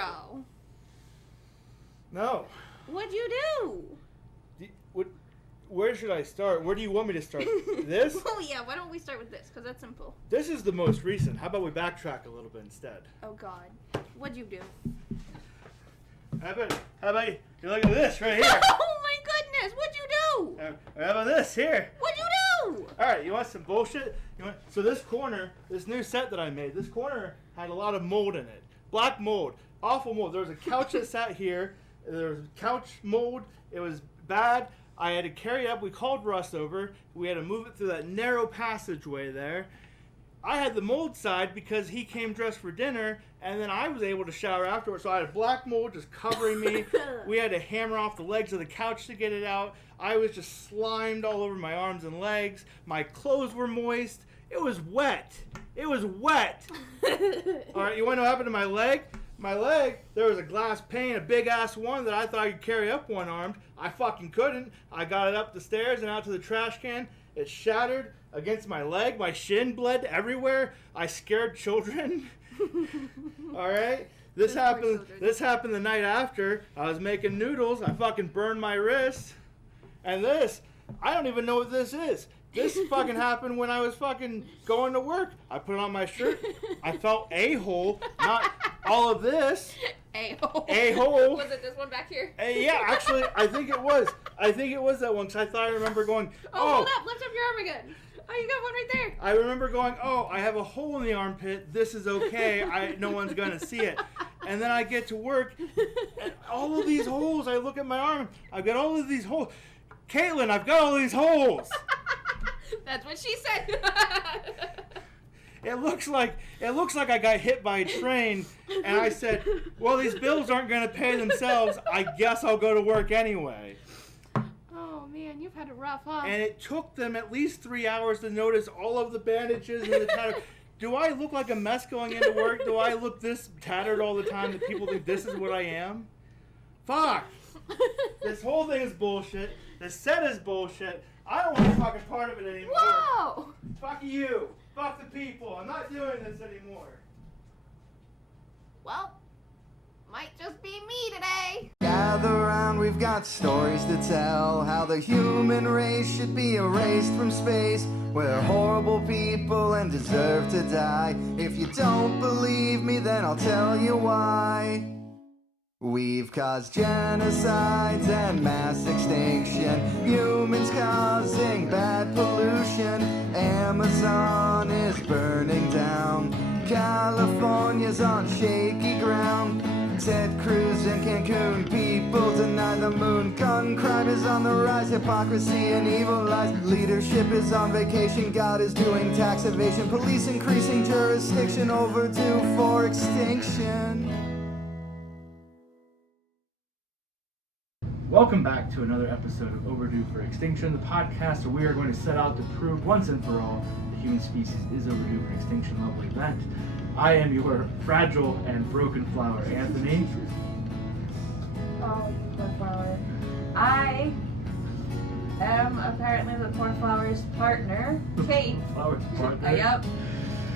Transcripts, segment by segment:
row. No. What'd you do? Where should I start? Where do you want me to start? This? Oh, yeah. Why don't we start with this? Because that's simple. This is the most recent. How about we backtrack a little bit instead? Oh, God. What'd you do? How about you look at this right here? Oh, my goodness. What'd you do? How about this here? What'd you do? All right, you want some bullshit? So this corner, this new set that I made, this corner had a lot of mold in it. Black mold. Awful mold. There was a couch that sat here. There was couch mold. It was bad. I had to carry it up. We called Russ over. We had to move it through that narrow passageway there. I had the mold side because he came dressed for dinner, and then I was able to shower afterwards. So I had black mold just covering me. We had to hammer off the legs of the couch to get it out. I was just slimed all over my arms and legs. My clothes were moist. It was wet. It was wet. All right, you want to know what happened to my leg? My leg, there was a glass pane, a big-ass one that I thought I could carry up one-armed. I fucking couldn't. I got it up the stairs and out to the trash can. It shattered against my leg. My shin bled everywhere. I scared children. All right? This happened the night after. I was making noodles. I fucking burned my wrist. And this, I don't even know what this is. This fucking happened when I was fucking going to work. I put on my shirt. I felt a-hole, not all of this. A-hole. A-hole. Was it this one back here? Yeah, actually, I think it was. I think it was that one because I thought I remember going, Oh, hold up. Lift up your arm again. Oh, you got one right there. I remember going, oh, I have a hole in the armpit. This is okay. No one's going to see it. And then I get to work, and all of these holes, I look at my arm. I've got all of these holes. Caitlin, I've got all these holes. That's what she said. It looks like I got hit by a train, and I said, well, these bills aren't going to pay themselves. I guess I'll go to work anyway. Oh, man, you've had a rough, huh? And it took them at least 3 hours to notice all of the bandages and the tattered. Do I look like a mess going into work? Do I look this tattered all the time that people think this is what I am? Fuck! This whole thing is bullshit. The set is bullshit. I don't want a fucking part of it anymore. Whoa! Fuck you. Fuck the people. I'm not doing this anymore. Well, might just be me today. Gather round, we've got stories to tell. How the human race should be erased from space. We're horrible people and deserve to die. If you don't believe me, then I'll tell you why. We've caused genocides and mass extinction. Humans causing bad pollution. Amazon is burning down. California's on shaky ground. Ted Cruz in Cancun, people deny the moon. Gun crime is on the rise, hypocrisy and evil lies. Leadership is on vacation, God is doing tax evasion. Police increasing jurisdiction, overdue for extinction. Welcome back to another episode of Overdue for Extinction, the podcast where we are going to set out to prove once and for all the human species is overdue for an extinction level event. I am your fragile and broken flower, Anthony. Oh, you poor flower. I am apparently the poor flower's partner, Cait. Flower's partner. Yep.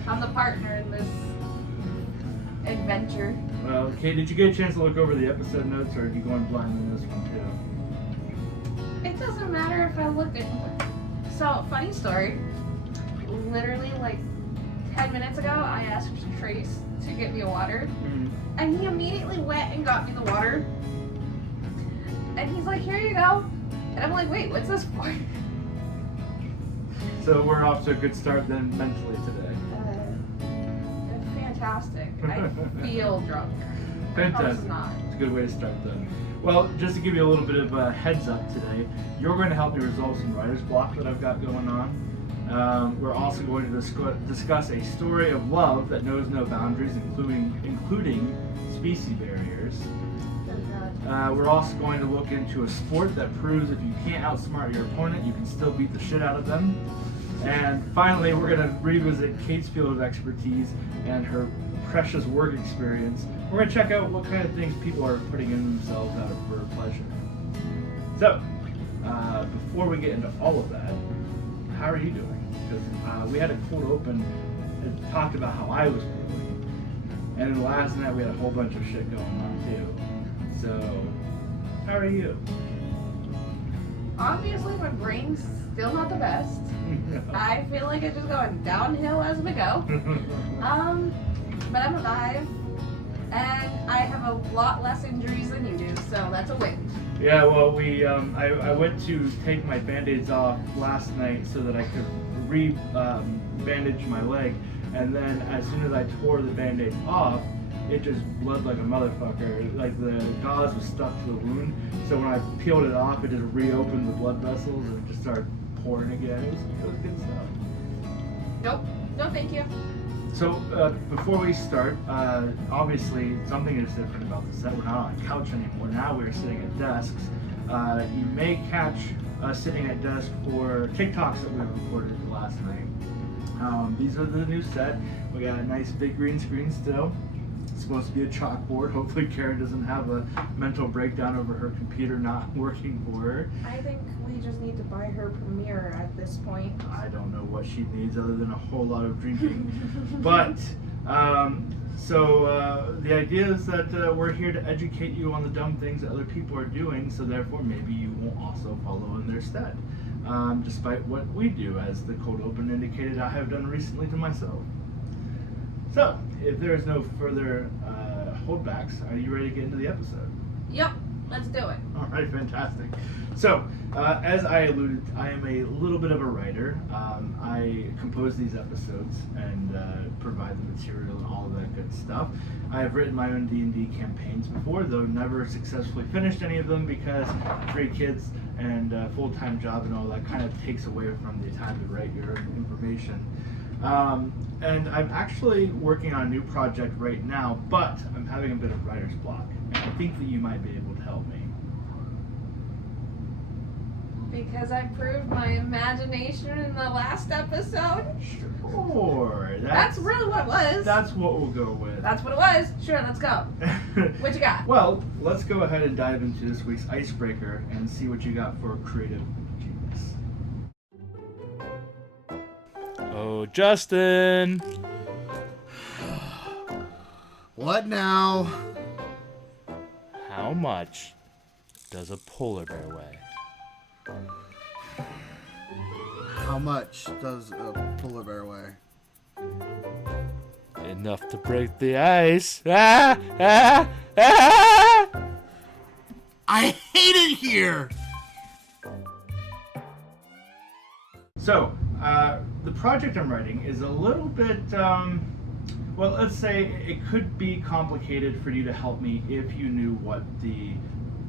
I'm the partner in this adventure. Well, Cait, did you get a chance to look over the episode notes, or are you going blind on this one too? It doesn't matter if I look at. So, funny story. Literally, like 10 minutes ago, I asked Trace to get me a water, and he immediately went and got me the water. And he's like, "Here you go." And I'm like, "Wait, what's this for?" So we're off to a good start then mentally today. Fantastic. I feel drunk. Fantastic. It's a good way to start then. Well, just to give you a little bit of a heads up today, you're going to help me resolve some writer's block that I've got going on. We're also going to discuss a story of love that knows no boundaries, including species barriers. We're also going to look into a sport that proves if you can't outsmart your opponent, you can still beat the shit out of them. And finally, we're going to revisit Cait's field of expertise and her precious work experience. We're going to check out what kind of things people are putting in themselves out of for pleasure. So, before we get into all of that, how are you doing? Because we had a cold open and talked about how I was feeling. And then last night we had a whole bunch of shit going on too. So, how are you? Obviously, my brain's still not the best. I feel like it's just going downhill as we go. But I'm alive, and I have a lot less injuries than you do, so that's a win. Yeah, well, I went to take my band-aids off last night so that I could bandage my leg, and then as soon as I tore the band-aid off, it just bled like a motherfucker. Like the gauze was stuck to the wound, so when I peeled it off, it just reopened the blood vessels and it just started pouring again. It was good stuff. Nope. No, thank you. So before we start, obviously something is different about the set. We're not on a couch anymore. Now we're sitting at desks. You may catch us sitting at desks for TikToks that we recorded last night. These are the new set. We got a nice big green screen still. It's supposed to be a chalkboard. Hopefully Karen doesn't have a mental breakdown over her computer not working for her. I think we just need to buy her Premiere at this point. I don't know what she needs other than a whole lot of drinking. But, the idea is that we're here to educate you on the dumb things that other people are doing, so therefore maybe you won't also follow in their stead. Despite what we do, as the cold open indicated I have done recently to myself. So, if there is no further holdbacks, are you ready to get into the episode? Yep, let's do it. All right, fantastic. So, as I alluded, I am a little bit of a writer. I compose these episodes and provide the material and all of that good stuff. I have written my own D&D campaigns before, though never successfully finished any of them because 3 kids and a full-time job and all that kind of takes away from the time to write your information. And I'm actually working on a new project right now, but I'm having a bit of writer's block, and I think that you might be able to help me. Because I proved my imagination in the last episode? Sure. That's really what it was. That's what we'll go with. That's what it was. Sure, let's go. What you got? Well, let's go ahead and dive into this week's icebreaker and see what you got for creative genius. Oh, Justin! What now? How much does a polar bear weigh? How much does a polar bear weigh? Enough to break the ice. Ah! Ah! Ah! I hate it here! So, the project I'm writing is a little bit, well, let's say it could be complicated for you to help me if you knew what the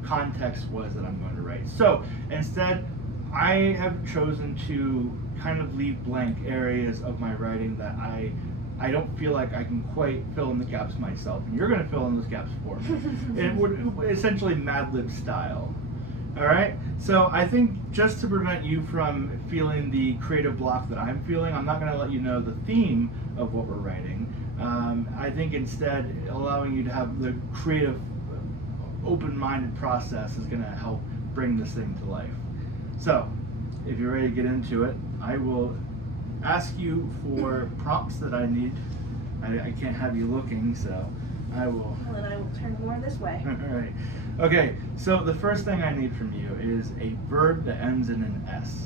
context was that I'm going to write. So, instead, I have chosen to kind of leave blank areas of my writing that I don't feel like I can quite fill in the gaps myself, and you're going to fill in those gaps for me. It would essentially Mad Lib style. All right. So I think just to prevent you from feeling the creative block that I'm feeling, I'm not going to let you know the theme of what we're writing. I think instead allowing you to have the creative, open-minded process is going to help bring this thing to life. So, if you're ready to get into it, I will ask you for prompts that I need. I can't have you looking, so I will. Well, then I will turn more this way. All right. Okay, so the first thing I need from you is a verb that ends in an S.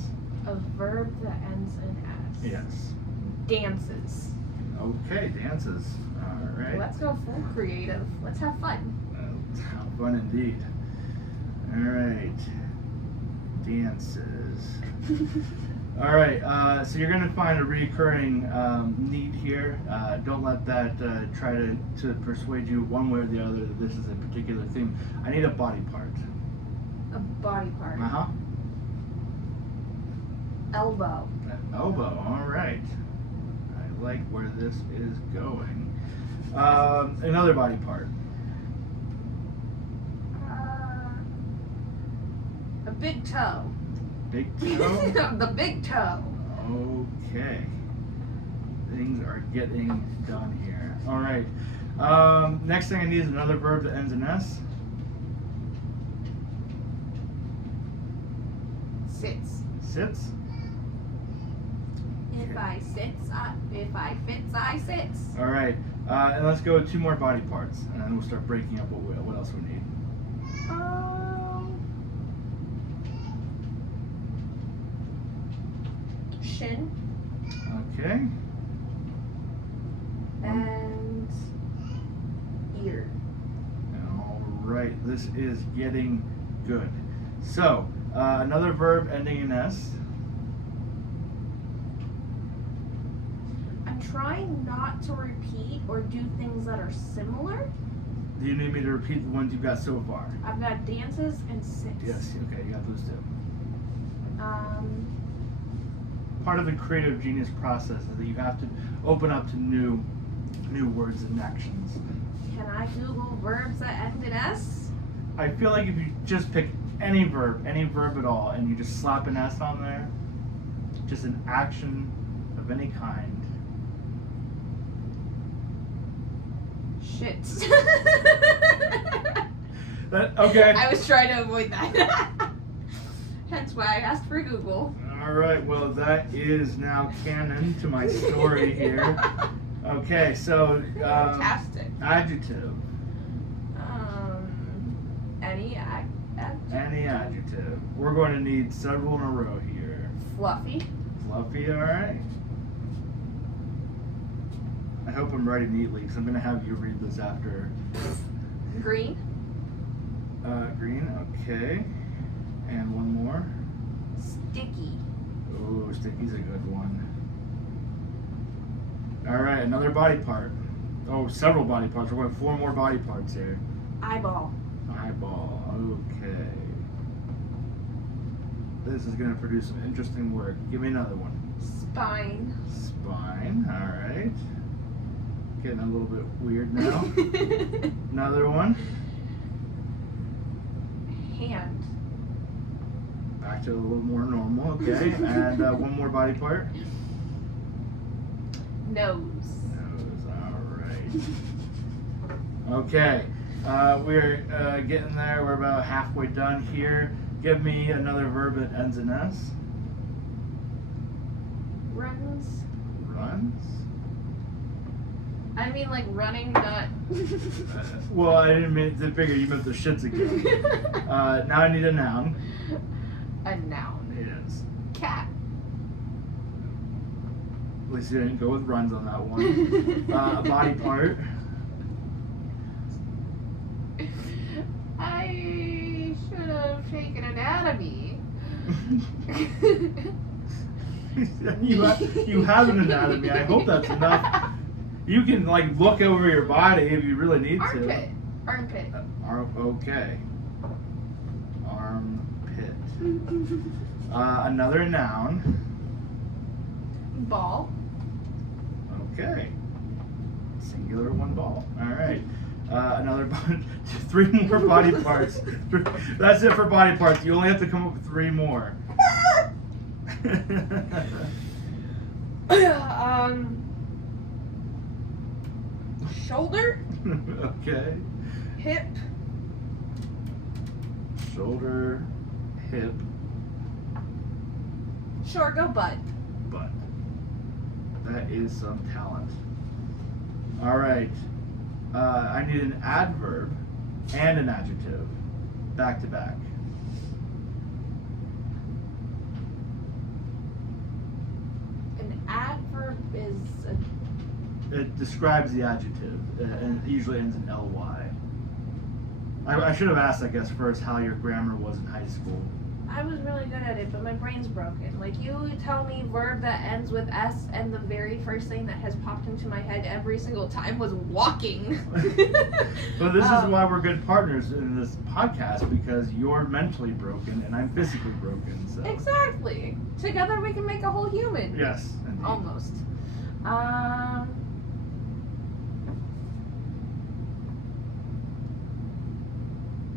A verb that ends in S. Yes. Dances. Okay, dances. All right. Let's go full creative. Let's have fun. How fun indeed. All right. Dances. All right, so you're going to find a recurring need here. Don't let that try to persuade you one way or the other that this is a particular theme. I need a body part. A body part. Uh-huh. Elbow. Elbow, all right. I like where this is going. Another body part. A big toe. Big toe? The big toe. Okay. Things are getting done here. All right. Next thing I need is another verb that ends in S. Sits. Sits. If I sits, I fits, I sits. All right. And let's go 2 more body parts, and then we'll start breaking up what else we need. Shin Okay. and ear. All right. This is getting good. So, another verb ending in S. I'm trying not to repeat or do things that are similar. Do you need me to repeat the ones you've got so far? I've got dances and six. Yes. Okay. You got those 2. Part of the creative genius process is that you have to open up to new words and actions. Can I Google verbs that end in S? I feel like if you just pick any verb at all, and you just slap an S on there, just an action of any kind. Shit. Okay. I was trying to avoid that. Hence why I asked for Google. All right. Well, that is now canon to my story here. Okay. So. Fantastic. Adjective. Any adjective? Any adjective. We're going to need several in a row here. Fluffy. Fluffy. All right. I hope I'm writing neatly because I'm going to have you read this after. Green. Green, okay. And one more. Sticky. Oh, sticky's a good one. All right, another body part. Oh, several body parts. We're going 4 more body parts here. Eyeball. Eyeball, okay. This is going to produce some interesting work. Give me another one. Spine. Spine, all right. Getting a little bit weird now. Another one. Hand. Back to a little more normal, okay. And one more body part. Nose. Nose, all right. Okay, we're getting there. We're about halfway done here. Give me another verb that ends in S. Runs. Runs. I mean, like running, not. Well, I didn't mean to figure you meant the shits again. Now I need a noun. A noun. Yes. Cat. At least you didn't go with runs on that one. A body part. I should have taken anatomy. You have an anatomy. I hope that's enough. You can like look over your body if you really need Armpit. Armpit. to. Okay. Armpit. Another noun. Ball. Okay. Singular, one ball. All right. Another 3 more body parts. That's it for body parts. You only have to come up with 3 more. Shoulder. Okay. Hip. Shoulder, hip, Sure, go butt. butt. That is some talent. All right. I need an adverb and an adjective, back to back. An adverb is a. It describes the adjective, and it usually ends in ly. I should have asked, I guess, first how your grammar was in high school. I was really good at it, but my brain's broken. Like, you tell me verb that ends with S, and the very first thing that has popped into my head every single time was walking. But this is why we're good partners in this podcast, because you're mentally broken and I'm physically broken. So Exactly. Together we can make a whole human. yes, indeed. Almost.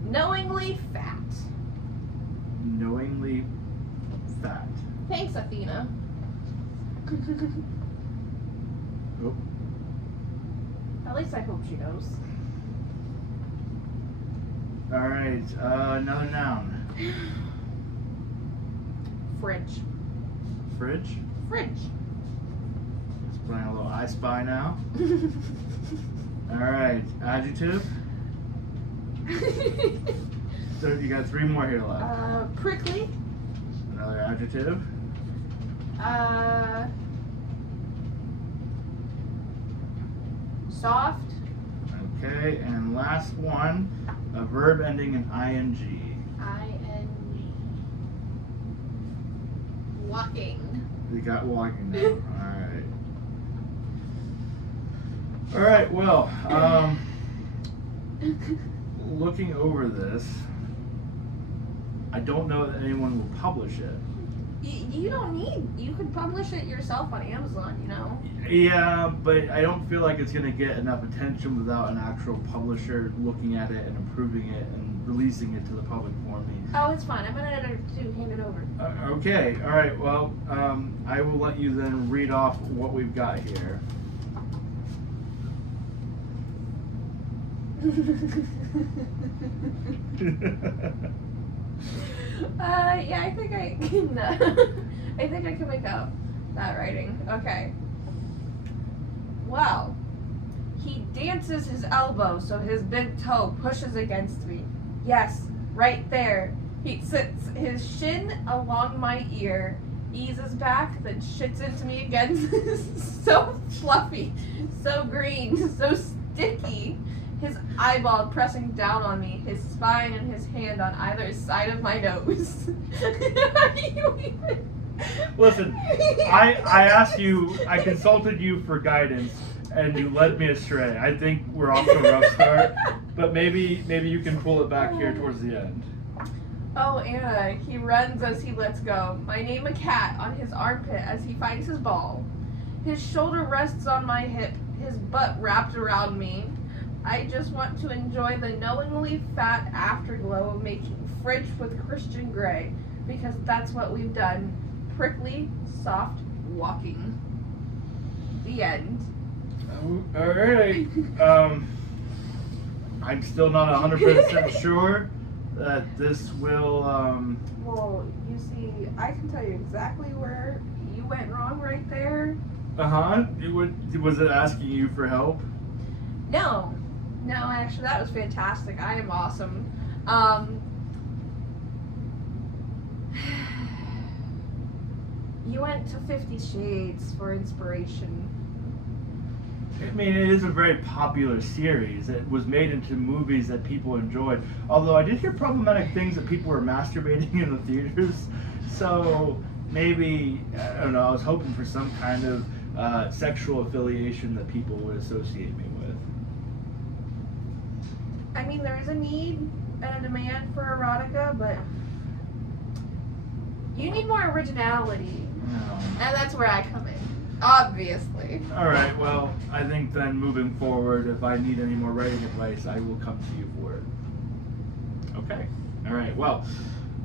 Knowingly fat. Knowingly fat. Thanks, Athena. Oh. At least I hope she knows. All right. Another noun. Fridge. Fridge. Fridge. It's Playing a little I Spy now. Alright, adjective. So you got 3 more here left. Prickly. Another adjective. Soft. Okay, and last one, a verb ending in ing. I-N-G. Walking. You got walking now. Alright, well, looking over this, I don't know that anyone will publish it. You don't need. You could publish it yourself on Amazon, you know? Yeah, but I don't feel like it's going to get enough attention without an actual publisher looking at it and approving it and releasing it to the public for me. Oh, it's fine. I'm going to hand it over. Okay, alright, well, I will let you then read off what we've got here. Yeah, I think I can. I think I can make out that writing. Okay. Well, he dances his elbow so his big toe pushes against me. Yes, right there. He sits his shin along my ear, eases back, then shits into me again. So fluffy, so green, so sticky. His eyeball pressing down on me, his spine and his hand on either side of my nose. Are you even... Listen, I asked you, I consulted you for guidance, and you led me astray. I think we're off to a rough start, but maybe you can pull it back here towards the end. Oh, Anna, he runs as he lets go. My name a cat on his armpit as he finds his ball. His shoulder rests on my hip, his butt wrapped around me. I just want to enjoy the knowingly fat afterglow of making fridge with Christian Grey, because that's what we've done. Prickly, soft walking. The end. Alright. I'm still not 100% sure that this will, Well, you see, I can tell you exactly where you went wrong right there. Was it asking you for help? No, actually, that was fantastic. I am awesome. You went to 50 Shades for inspiration. I mean, it is a very popular series. It was made into movies that people enjoyed. Although I did hear problematic things that people were masturbating in the theaters. So maybe, I don't know, I was hoping for some kind of sexual affiliation that people would associate me with. I mean, there is a need and a demand for erotica, but you need more originality. No. And that's where I come in, obviously. Alright, well, I think then moving forward, if I need any more writing advice, I will come to you for it. Okay. Alright, well,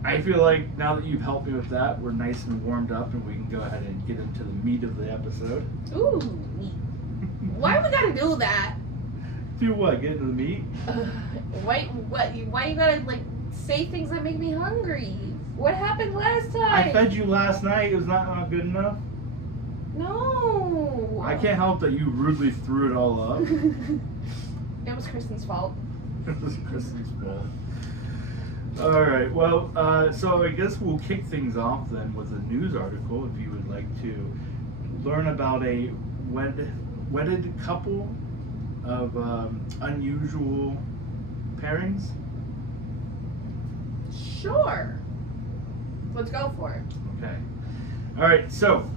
I feel like now that you've helped me with that, we're nice and warmed up and we can go ahead and get into the meat of the episode. Ooh, neat. Why we gotta do that? Do what? Get into the meat? Why you gotta, like, say things that make me hungry? What happened last time? I fed you last night. It was not good enough. No. I can't help that you rudely threw it all up. It was Kristen's fault. It was Kristen's fault. Alright, well, so I guess we'll kick things off then with a news article if you would like to learn about a wedded couple of unusual pairings. Sure. Let's go for it. Okay. Alright, so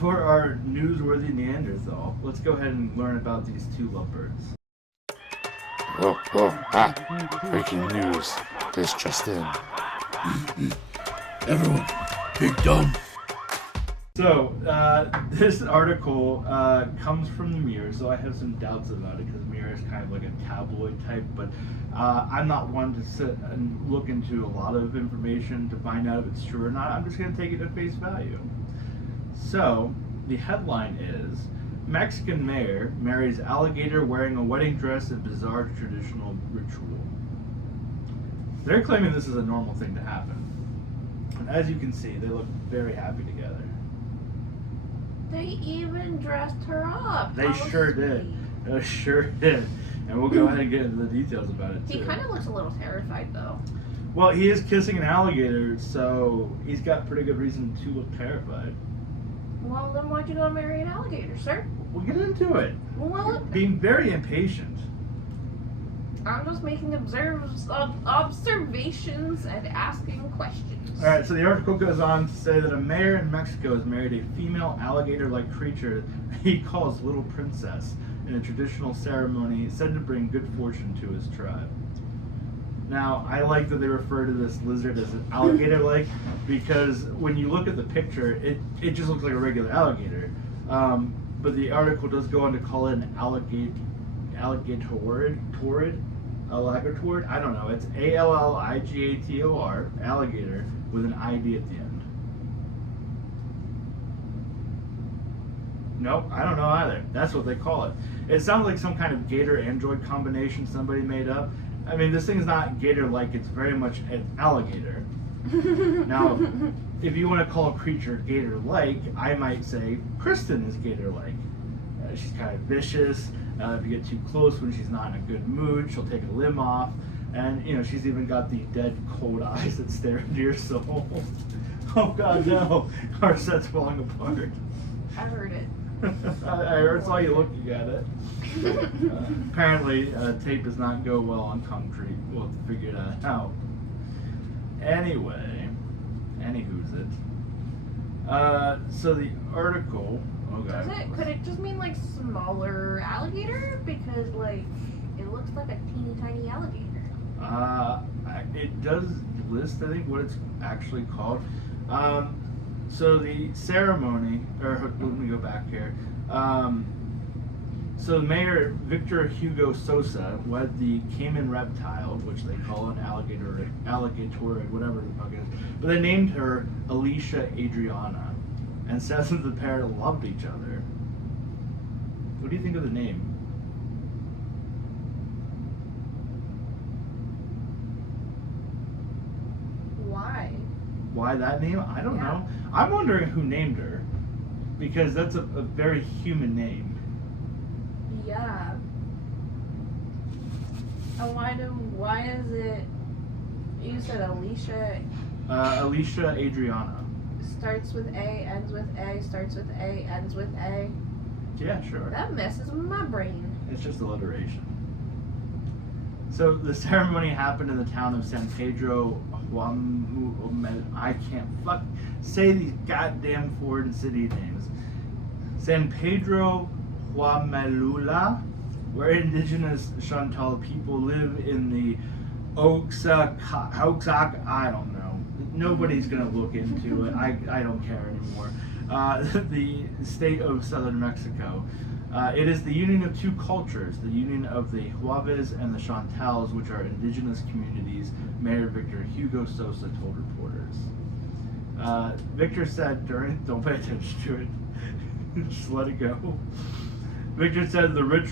for our newsworthy Neanderthal, let's go ahead and learn about these two lovebirds. Breaking news. This just in. Everyone, big dumb. So, this article comes from the Mirror, so I have some doubts about it because Mirror is kind of like a tabloid type, but I'm not one to sit and look into a lot of information to find out if it's true or not. I'm just going to take it at face value. So, the headline is, Mexican mayor marries alligator wearing a wedding dress in bizarre traditional ritual. They're claiming this is a normal thing to happen. And as you can see, they look very happy together. They even dressed her up. They How sure did. sweet. They sure did. And we'll go ahead and get into the details about it, too. He kind of looks a little terrified, though. Well, he is kissing an alligator, so he's got pretty good reason to look terrified. Well, then why'd you go marry an alligator, sir? We'll get into it. Well, Being very impatient. I'm just making observations and asking questions. All right, so the article goes on to say that a mayor in Mexico has married a female alligator-like creature he calls Little Princess in a traditional ceremony said to bring good fortune to his tribe. Now, I like that they refer to this lizard as an alligator-like because when you look at the picture, it just looks like a regular alligator. But the article does go on to call it an alligatorid. I don't know. It's ALLIGATOR, alligator, with an ID at the end. Nope, I don't know either. That's what they call it. It sounds like some kind of gator-android combination somebody made up. I mean, this thing's not gator-like. It's very much an alligator. Now, if you want to call a creature gator-like, I might say Kristen is gator-like. She's kind of vicious. If you get too close when she's not in a good mood, she'll take a limb off. And, you know, she's even got the dead, cold eyes that stare into your soul. Oh, God, no. Our set's falling apart. I heard it. I saw you looking at it. Apparently, tape does not go well on concrete. We'll have to figure that out. Anyway, anywho's it. So the article. Oh God. Could it just mean like smaller alligator? Because like it looks like a teeny tiny alligator. It does list, I think, what it's actually called. So the ceremony, or let me go back here. So Mayor Victor Hugo Sosa wed the caiman reptile, which they call an alligatorid, whatever the fuck it is. But they named her Alicia Adriana, and says that the pair loved each other. What do you think of the name? Why? Why that name? I don't Yeah. know. I'm wondering who named her, because that's a very human name. Yeah. And why is it? You said Alicia Alicia Adriana. starts with A, ends with A, starts with A, ends with A. Yeah, sure. That messes with my brain. It's just alliteration. So the ceremony happened in the town of San Pedro I can't say these goddamn foreign city names. San Pedro Huamelula, where indigenous Chantal people live in the Oaxaca, I don't know. Nobody's gonna look into it. I don't care anymore. The state of southern Mexico. It is the union of two cultures, the union of the Juaves and the Chantals, which are indigenous communities, Mayor Victor Hugo Sosa told reporters. Victor said don't pay attention to it, just let it go. Victor said during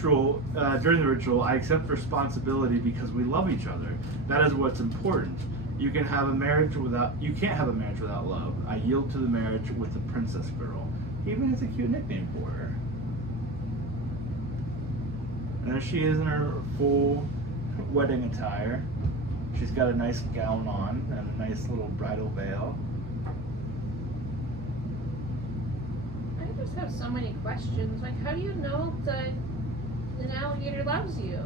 the ritual, I accept responsibility because we love each other. That is what's important. You can't have a marriage without love. I yield to the marriage with the princess girl. He even has a cute nickname for her. And there she is in her full wedding attire. She's got a nice gown on and a nice little bridal veil. I just have so many questions. Like, how do you know that an alligator loves you?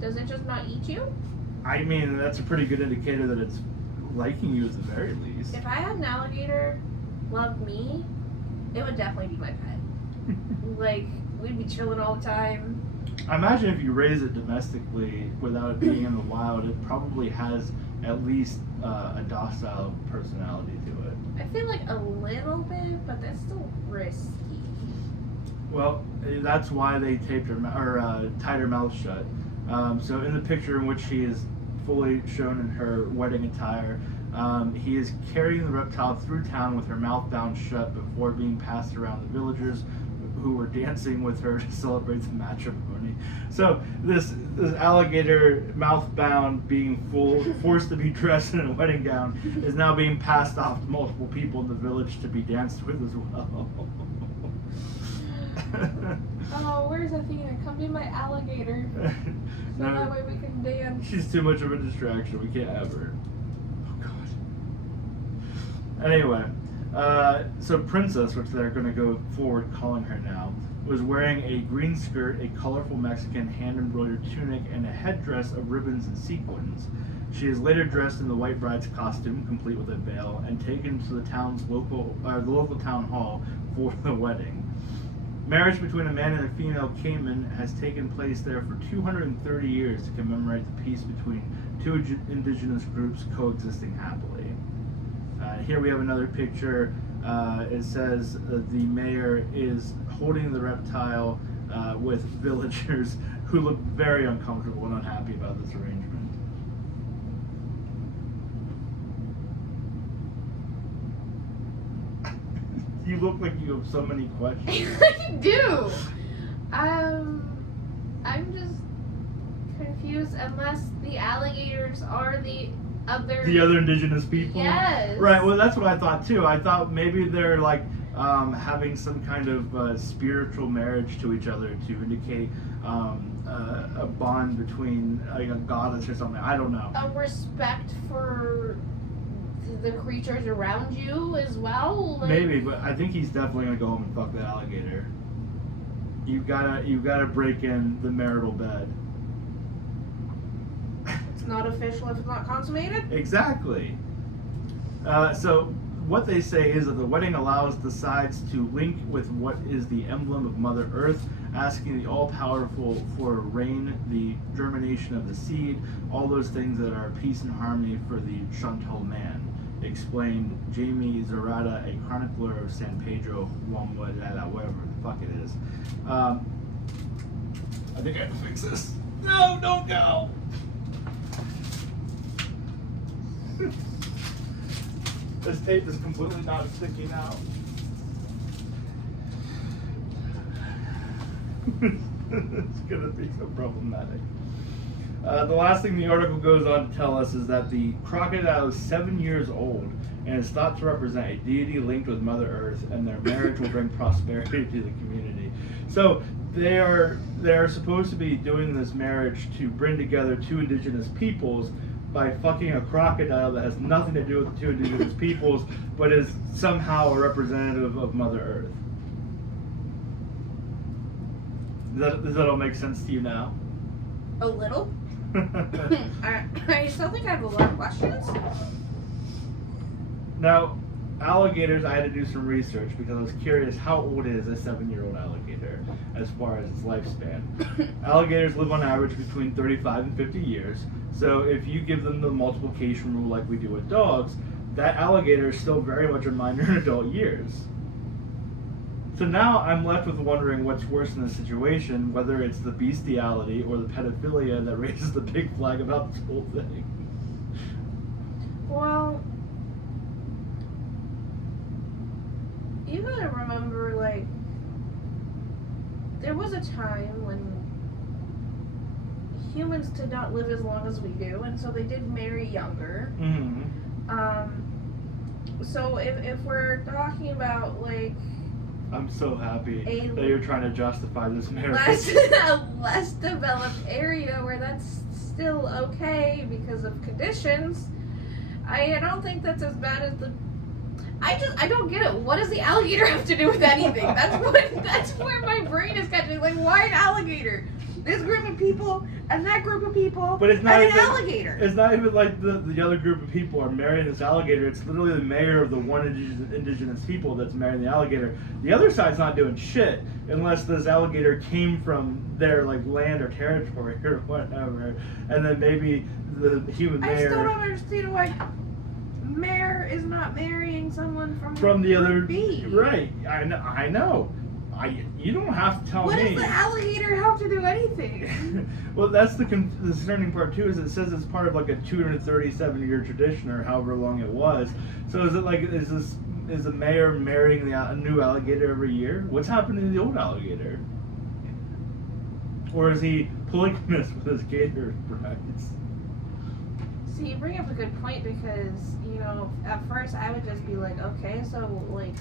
Does it just not eat you? I mean, that's a pretty good indicator that it's liking you at the very least. If I had an alligator love me, it would definitely be my pet. Like, we'd be chilling all the time. I imagine if you raise it domestically without it being in the wild, it probably has at least a docile personality to it. I feel like a little bit, but that's still risky. Well, that's why they taped her tied her mouth shut. So in the picture in which she is fully shown in her wedding attire, he is carrying the reptile through town with her mouth bound shut before being passed around the villagers who were dancing with her to celebrate the matrimony. So this alligator, mouth bound, being forced to be dressed in a wedding gown, is now being passed off to multiple people in the village to be danced with as well. Oh, where's Athena? Come be my alligator. So No, that way we can dance. she's too much of a distraction. We can't have her. Oh God. Anyway, so Princess, which they're going to go forward calling her now, was wearing a green skirt, a colorful Mexican hand-embroidered tunic, and a headdress of ribbons and sequins. She is later dressed in the white bride's costume, complete with a veil, and taken to the local town hall for the wedding. Marriage between a man and a female Cayman has taken place there for 230 years to commemorate the peace between two indigenous groups coexisting happily. Here we have another picture. It says the mayor is holding the reptile with villagers who look very uncomfortable and unhappy about this arrangement. You look like you have so many questions. I do. I'm just confused. Unless the alligators are the other indigenous people? Yes. Right, well that's what I thought too. I thought maybe they're like having some kind of spiritual marriage to each other to indicate a bond between like a goddess or something. I don't know. A respect for the creatures around you as well. Like, Maybe, but I think he's definitely gonna go home and fuck that alligator. You gotta break in the marital bed. it's not official if it's not consummated. Exactly. So what they say is that the wedding allows the sides to link with what is the emblem of Mother Earth, asking the all-powerful for rain, the germination of the seed, all those things that are peace and harmony for the Chantal man, explained Jamie Zarata, a chronicler of San Pedro, whatever the fuck it is. I think I have to fix this. No, don't go! This tape is completely not sticking out. It's gonna be so problematic. The last thing the article goes on to tell us is that the crocodile is 7 years old and is thought to represent a deity linked with Mother Earth, and their marriage will bring prosperity to the community. So they are supposed to be doing this marriage to bring together two indigenous peoples by fucking a crocodile that has nothing to do with the two indigenous peoples, but is somehow a representative of Mother Earth. Does that all make sense to you now? A little. I still think I have a lot of questions. Now, alligators, I had to do some research because I was curious how old is a 7-year-old alligator as far as its lifespan. Alligators live on average between 35 and 50 years. So if you give them the multiplication rule like we do with dogs, that alligator is still very much a minor in adult years. So now I'm left with wondering what's worse in this situation, whether it's the bestiality or the pedophilia that raises the big flag about this whole thing. Well, you gotta remember, like, there was a time when humans did not live as long as we do, and so they did marry younger. Mm-hmm. So if we're talking about, like, I'm so happy that you're trying to justify this marriage. a less developed area where that's still okay because of conditions, I don't think that's as bad as the. I don't get it. What does the alligator have to do with anything? That's where my brain is catching. Like, why an alligator? This group of people and that group of people, But it's not and even, an alligator. It's not even like the other group of people are marrying this alligator. It's literally the mayor of the one indigenous people that's marrying the alligator. The other side's not doing shit unless this alligator came from their like land or territory or whatever, and then maybe the human I mayor still don't understand why mayor is not marrying someone from the other group B. right. I know. You don't have to tell What me. does the alligator have to do anything? Well, that's the concerning part too. Is it says it's part of like a 237-year tradition or however long it was. So is it like is the mayor marrying a new alligator every year? What's happening to the old alligator? Or is he polygamous with his gator brides? See, you bring up a good point because, you know, at first I would just be like, okay, so, like,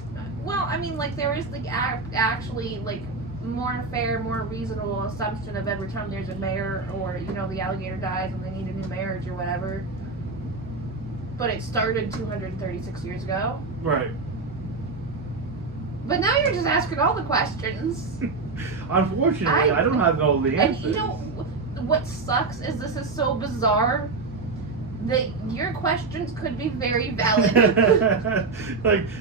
well, I mean, like, there is, like, actually, like, more fair, more reasonable assumption of every time there's a mayor or, you know, the alligator dies and they need a new marriage or whatever. But it started 236 years ago. Right. But now you're just asking all the questions. Unfortunately, I don't have all the answers. And you know, what sucks is this is so bizarre that your questions could be very valid.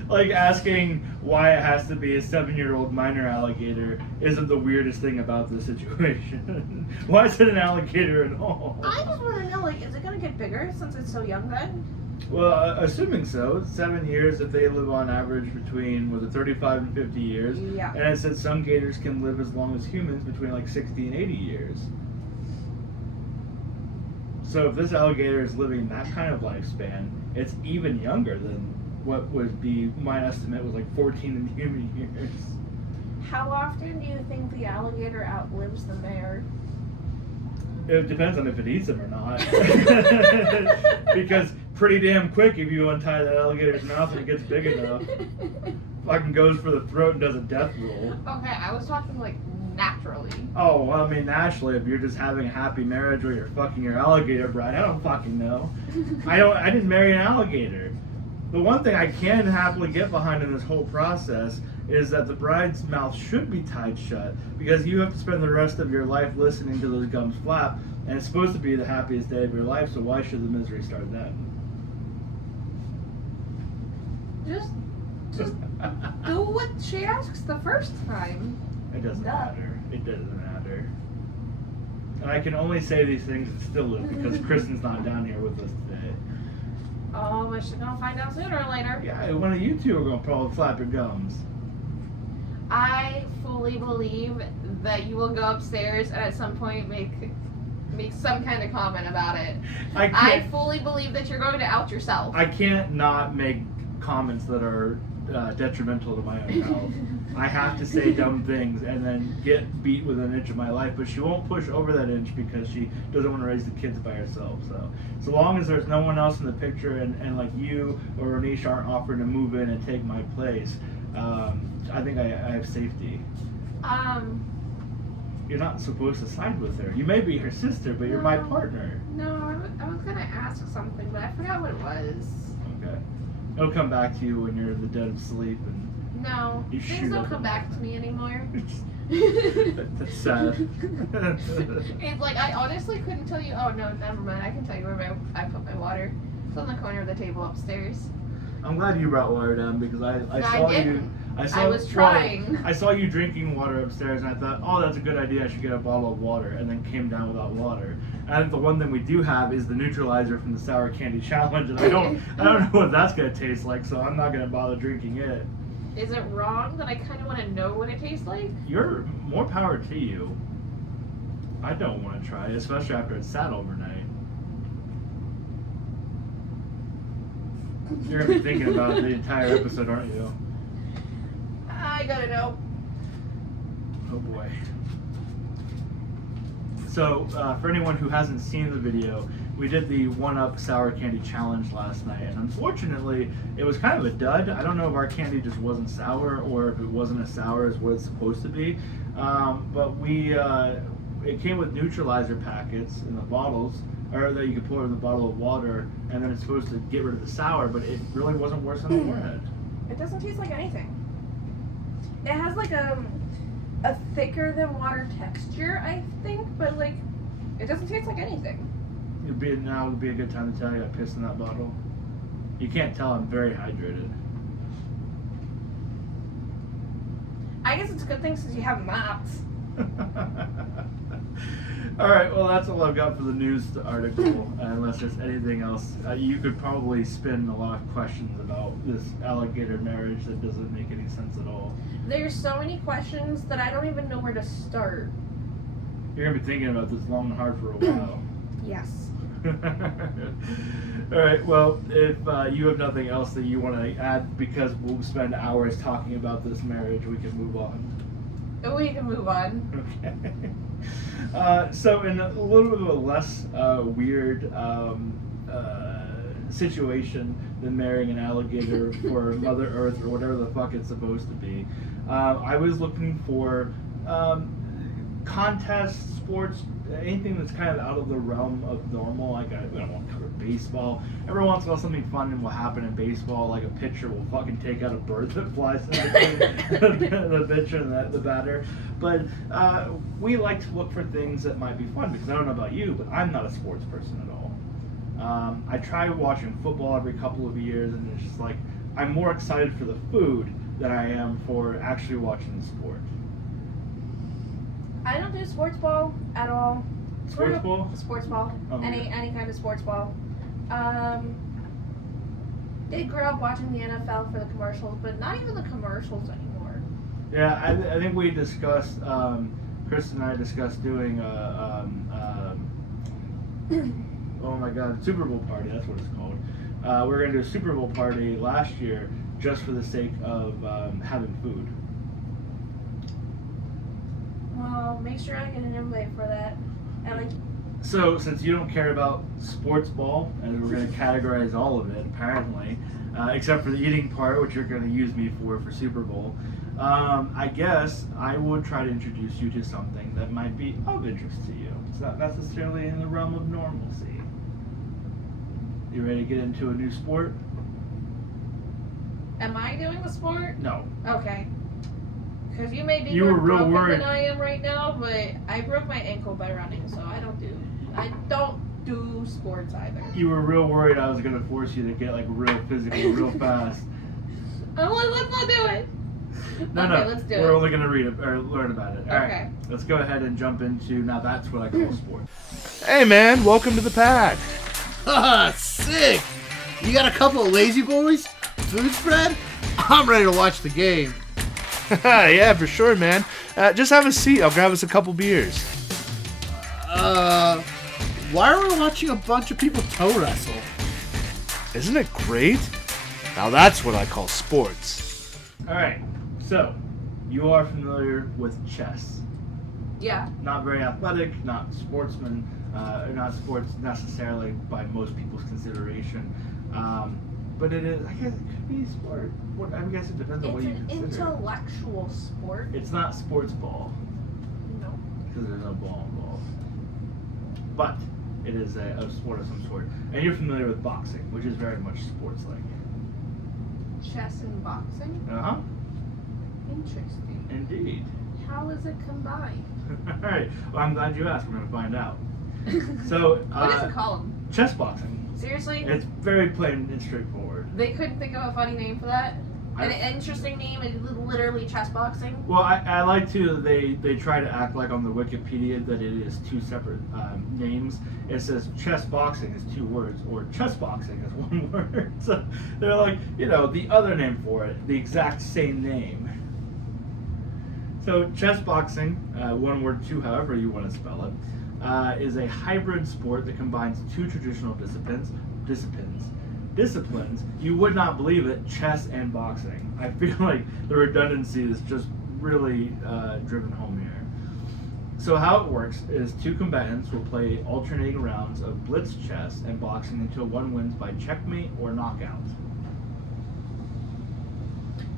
like asking why it has to be a 7-year-old minor alligator isn't the weirdest thing about this situation. Why is it an alligator at all? I just want to know, like, is it going to get bigger since it's so young then? Well, assuming so. 7 years if they live on average between, was it 35 and 50 years? Yeah. And it said some gators can live as long as humans between like 60 and 80 years. So if this alligator is living that kind of lifespan, it's even younger than what would be, my estimate was like 14 in human years. How often do you think the alligator outlives the mare? It depends on if it eats them or not. Because pretty damn quick if you untie that alligator's mouth and it gets big enough, fucking goes for the throat and does a death roll. Okay, I was talking like naturally. Oh, well, I mean, naturally, if you're just having a happy marriage where you're fucking your alligator bride, I don't fucking know. I didn't marry an alligator. The one thing I can happily get behind in this whole process is that the bride's mouth should be tied shut because you have to spend the rest of your life listening to those gums flap, and it's supposed to be the happiest day of your life, so why should the misery start then? Just do what she asks the first time. It doesn't No. matter. It doesn't matter. And I can only say these things and still live because Kristen's not down here with us today. Oh, but she's gonna find out sooner or later. Yeah, one of you two are going to probably flap your gums. I fully believe that you will go upstairs and at some point make some kind of comment about it. I fully believe that you're going to out yourself. I can't not make comments that are detrimental to my own health. I have to say dumb things and then get beat within an inch of my life, but she won't push over that inch because she doesn't want to raise the kids by herself. So long as there's no one else in the picture and like you or Anish aren't offering to move in and take my place, I think I have safety. You're not supposed to side with her. You may be her sister, but you're my partner. No, I was gonna ask something, but I forgot what it was. Okay. It'll come back to you when you're in the dead of sleep and No, You things shoot don't up come in back to me anymore. That's sad. It's like I honestly couldn't tell you. Oh no, never mind. I can tell you where I put my water. It's on the corner of the table upstairs. I'm glad you brought water down because I No, saw I you. didn't. I was trying. I saw you drinking water upstairs, and I thought, oh, that's a good idea. I should get a bottle of water, and then came down without water. And the one thing we do have is the neutralizer from the sour candy challenge, and I don't know what that's gonna taste like, so I'm not gonna bother drinking it. Is it wrong that I kind of want to know what it tastes like? You're more power to you. I don't want to try it, especially after it's sat overnight. You're gonna be thinking about it the entire episode, aren't you? I gotta know. Oh boy. So, for anyone who hasn't seen the video, we did the 1-Up Sour Candy Challenge last night, and unfortunately, it was kind of a dud. I don't know if our candy just wasn't sour or if it wasn't as sour as what it's supposed to be. But it came with neutralizer packets in the bottles, or that you could pour in the bottle of water, and then it's supposed to get rid of the sour, but it really wasn't worse than the warhead. It doesn't taste like anything. It has like a thicker than water texture, I think, but like it doesn't taste like anything. Now would be a good time to tell you I pissed in that bottle. You can't tell I'm very hydrated. I guess it's a good thing since you have maps. Alright, well that's all I've got for the news article, unless there's anything else. You could probably spin a lot of questions about this alligator marriage that doesn't make any sense at all. There's so many questions that I don't even know where to start. You're going to be thinking about this long and hard for a while. Yes. Alright, well, if you have nothing else that you want to add, because we'll spend hours talking about this marriage, we can move on. We can move on. Okay. So in a little bit of a less weird situation than marrying an alligator for Mother Earth or whatever the fuck it's supposed to be, I was looking for contests, sports, anything that's kind of out of the realm of normal. Like I don't want to cover baseball. Every once in a while, something fun will happen in baseball. Like a pitcher will fucking take out a bird that flies in the pitcher and the batter. But we like to look for things that might be fun because I don't know about you, but I'm not a sports person at all. I try watching football every couple of years, and it's just like I'm more excited for the food than I am for actually watching the sport. I don't do sports ball at all. Sports ball? Sports ball. Oh, any kind of sports ball. Did grow up watching the NFL for the commercials, but not even the commercials anymore. Yeah, I think we discussed, Chris and I discussed doing oh my god, Super Bowl party, that's what it's called. We were going to do a Super Bowl party last year just for the sake of having food. Well, make sure I get an invite for that. So, since you don't care about sports ball, and we're going to categorize all of it, apparently, except for the eating part, which you're going to use me for Super Bowl, I guess I would try to introduce you to something that might be of interest to you. It's not necessarily in the realm of normalcy. You ready to get into a new sport? Am I doing the sport? No. Okay. Because you may be You more were real broken worried. than I am right now, but I broke my ankle by running, so I don't do sports either. You were real worried I was going to force you to get like real physical real fast. Let's not do it. No, Okay, let's do we're it. only going to read it or learn about it. All Okay. right, let's go ahead and jump into now. That's what I call sport. Hey man, welcome to the pad. Haha, sick! You got a couple of lazy boys? Food spread? I'm ready to watch the game. Yeah, for sure, man. Just have a seat. I'll grab us a couple beers. Why are we watching a bunch of people toe wrestle? Isn't it great? Now that's what I call sports. All right, so you are familiar with chess. Yeah. Not very athletic, not sportsman, not sports necessarily by most people's consideration. But it is, I guess it could be sport. I guess it depends on It's what you an consider. intellectual sport. It's not sports ball No. because there's no ball involved. But it is a sport of some sort. And you're familiar with boxing, which is very much sports-like. Chess and boxing? Uh-huh. Interesting. Indeed. How is it combined? All right. Well, I'm glad you asked. We're going to find out. So, What is it called? chess boxing. Seriously? It's very plain and straightforward. They couldn't think of a funny name for that? An I- interesting name is literally chess boxing? Well, I like to, they try to act like on the Wikipedia that it is two separate names. It says chess boxing is 2 words, or chess boxing is 1 word. So they're like, the other name for it, the exact same name. So chess boxing, 1 word, 2, however you want to spell it, is a hybrid sport that combines 2 traditional disciplines. You would not believe it, chess and boxing. I feel like the redundancy is just really driven home here. So how it works is 2 combatants will play alternating rounds of blitz chess and boxing until one wins by checkmate or knockout.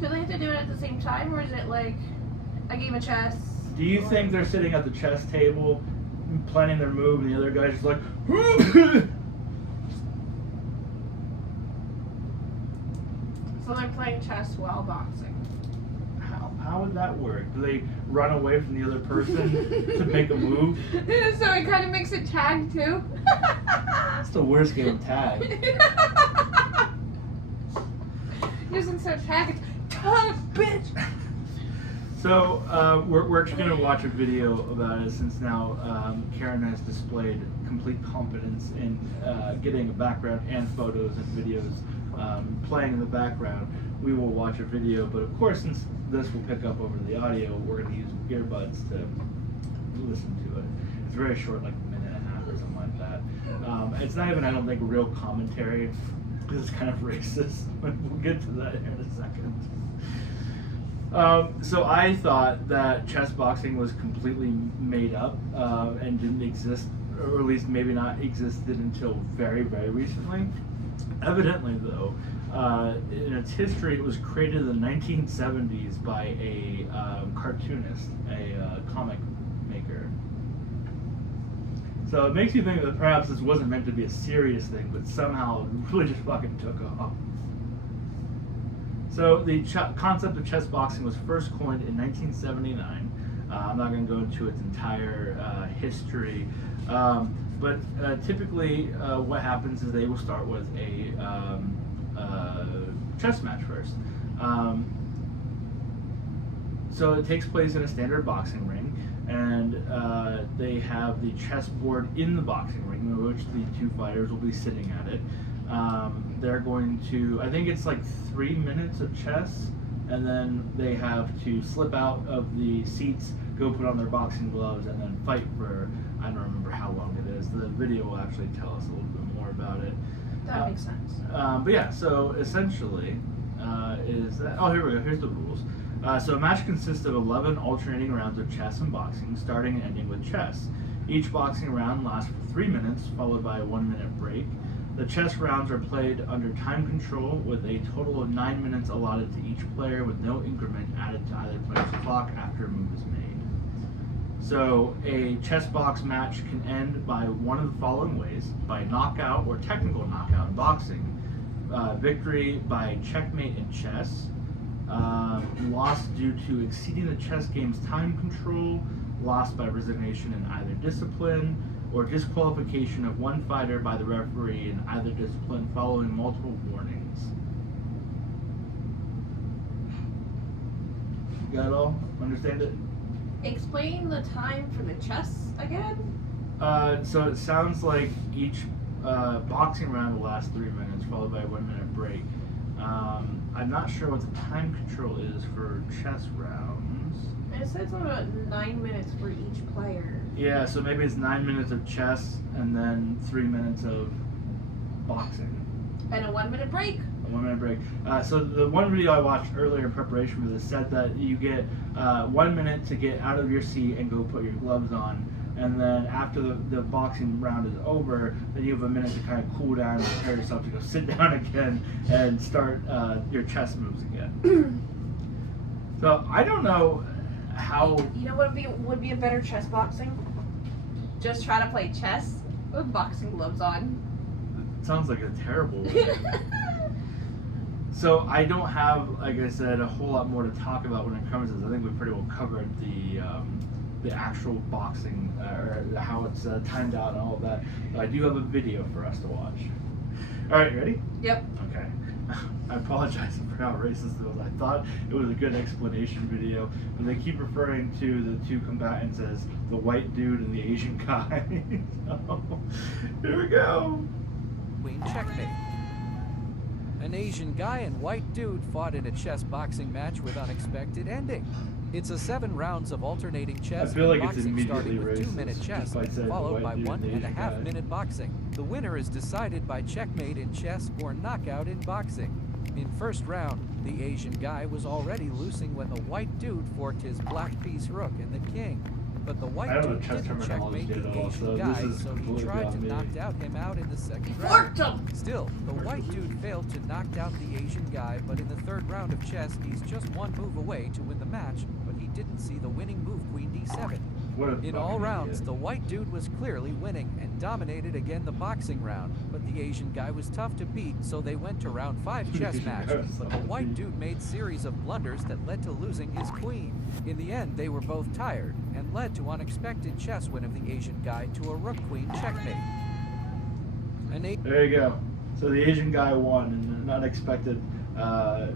Do they have to do it at the same time, or is it like a game of chess? Do you think they're sitting at the chess table planning their move and the other guy's just like So they're playing chess while boxing. How would that work? Do they run away from the other person to make a move? So it kind of makes it tag too. That's the worst game of tag. Using so tag, it's tag, bitch. So we're actually going to watch a video about it since now Karen has displayed complete competence in getting a background and photos and videos playing in the background. We will watch a video, but of course since this will pick up over the audio, we're going to use earbuds to listen to it. It's very short, like a minute and a half or something like that. It's not even, I don't think, real commentary because it's kind of racist. We'll get to that here in a second. So I thought that chess boxing was completely made up and didn't exist, or at least maybe not existed until very, very recently. Evidently, though, in its history, it was created in the 1970s by a cartoonist, a comic maker. So it makes you think that perhaps this wasn't meant to be a serious thing, but somehow it really just fucking took off. So the concept of chess boxing was first coined in 1979. I'm not going to go into its entire history, but typically what happens is they will start with a chess match first. So it takes place in a standard boxing ring, and they have the chessboard in the boxing ring, in which the two fighters will be sitting at it. They're going to, I think it's like 3 minutes of chess, and then they have to slip out of the seats, go put on their boxing gloves, and then fight for, I don't remember how long it is. The video will actually tell us a little bit more about it. That makes sense. But yeah, so essentially, is that, oh, here we go, here's the rules. So a match consists of 11 alternating rounds of chess and boxing, starting and ending with chess. Each boxing round lasts for 3 minutes, followed by a 1 minute break. The chess rounds are played under time control with a total of 9 minutes allotted to each player with no increment added to either player's clock after a move is made. So a chess box match can end by one of the following ways: by knockout or technical knockout in boxing, victory by checkmate in chess, loss due to exceeding the chess game's time control, loss by resignation in either discipline, or disqualification of one fighter by the referee in either discipline following multiple warnings. You got it all? Understand it? Explain the time for the chess again? So it sounds like each boxing round will last 3 minutes, followed by a 1 minute break. I'm not sure what the time control is for chess rounds. It said something about 9 minutes for each player. Yeah, so maybe it's 9 minutes of chess and then 3 minutes of boxing. And a 1 minute break. A 1 minute break. So the one video I watched earlier in preparation for this said that you get 1 minute to get out of your seat and go put your gloves on. And then after the boxing round is over, then you have a minute to kind of cool down and prepare yourself to go sit down again and start your chess moves again. So I don't know how. You know what would be a better chess boxing? Just try to play chess with boxing gloves on. Sounds like a terrible way. So I don't have, like I said, a whole lot more to talk about when it comes to this. I think we pretty well covered the actual boxing, or how it's timed out and all of that. So I do have a video for us to watch. All right, you ready? Yep. Okay. I apologize for how racist it was. I thought it was a good explanation video, but they keep referring to the two combatants as the white dude and the Asian guy. So, here we go. Queen checkmate. An Asian guy and white dude fought in a chess boxing match with unexpected ending. It's a 7 rounds of alternating chess I feel like and it's boxing, immediately starting with 2 minute racist chess, if I said followed the by white dude and the 1.5 Asian guy. minute boxing. The winner is decided by checkmate in chess or knockout in boxing. In first round, the Asian guy was already losing when the white dude forked his black piece rook and the king. But the I white don't know dude chess didn't terminology checkmate at the all, Asian so this guy, is so he completely tried on to me. knock him out in the second round. Forked him! Still, the white dude failed to knock out the Asian guy, but in the third round of chess, he's just 1 move away to win the match, but he didn't see the winning move, Queen D7. What a In fucking all rounds, idiot. the white dude was clearly winning and dominated again the boxing round, but the Asian guy was tough to beat, so they went to round 5 chess Asian match. guy was tough The to white beat. dude made series of blunders that led to losing his queen. In the end, they were both tired, and led to unexpected chess win of the Asian guy to a rook-queen checkmate. There you go. So the Asian guy won in an unexpected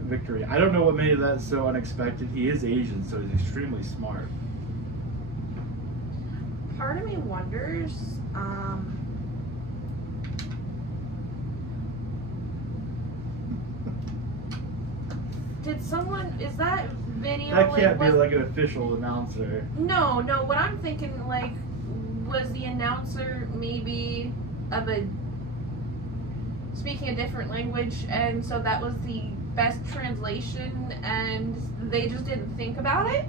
victory. I don't know what made that so unexpected. He is Asian, so he's extremely smart. Part of me wonders, did someone, is that video That can't be was- like an official announcer. No, what I'm thinking, like, was the announcer maybe of a speaking a different language, and so that was the best translation, and they just didn't think about it?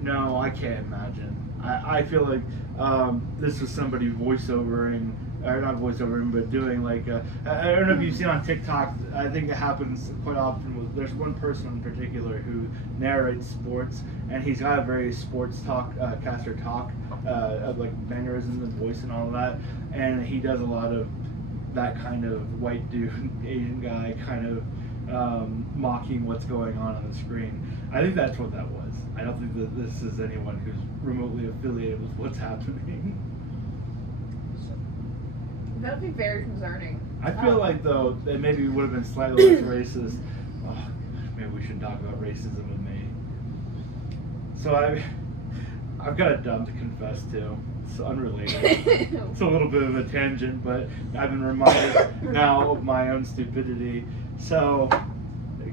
No, I can't imagine. I feel like this was somebody voiceovering or not voiceover, but doing like I don't know if you've seen on TikTok. I think it happens quite often. There's one person in particular who narrates sports, and he's got a very sports caster talk of like mannerisms and voice and all of that, and he does a lot of that kind of white dude, Asian guy kind of mocking what's going on the screen. I think that's what that was. I don't think that this is anyone who's remotely affiliated with what's happening. That would be very concerning. I feel like, though, that maybe would have been slightly less racist. Oh, maybe we should talk about racism with me. So I've got a dumb to confess to. It's unrelated. It's a little bit of a tangent, but I've been reminded now of my own stupidity. So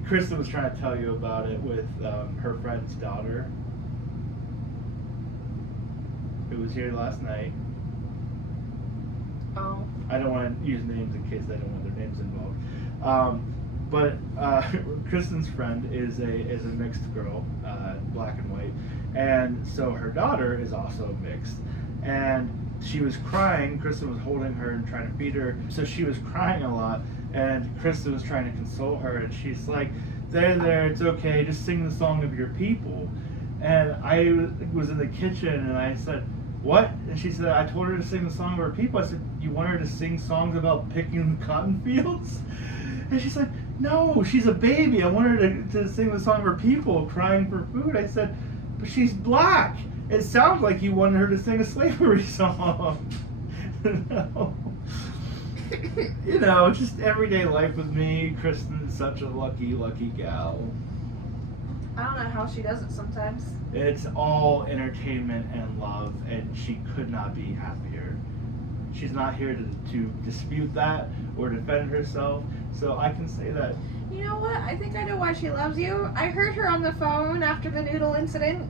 Kristen was trying to tell you about it with her friend's daughter, who was here last night. Oh. I don't want to use names in case they don't want their names involved. But Kristen's friend is a mixed girl, black and white, and so her daughter is also mixed. And she was crying. Kristen was holding her and trying to feed her, so she was crying a lot. And Kristen was trying to console her, and she's like, "There, it's okay. Just sing the song of your people." And I was in the kitchen, and I said, "What?" And she said, "I told her to sing the song of her people." I said, "You want her to sing songs about picking the cotton fields?" And she's like, "No, she's a baby. I want her to sing the song of her people, crying for food." I said, "But she's black. It sounds like you wanted her to sing a slavery song." No. You know, just everyday life with me. Kristen's such a lucky gal. I don't know how she does it sometimes. It's all entertainment and love, and she could not be happier. She's not here to dispute that or defend herself, so I can say that. You know what? I think I know why she loves you. I heard her on the phone after the noodle incident.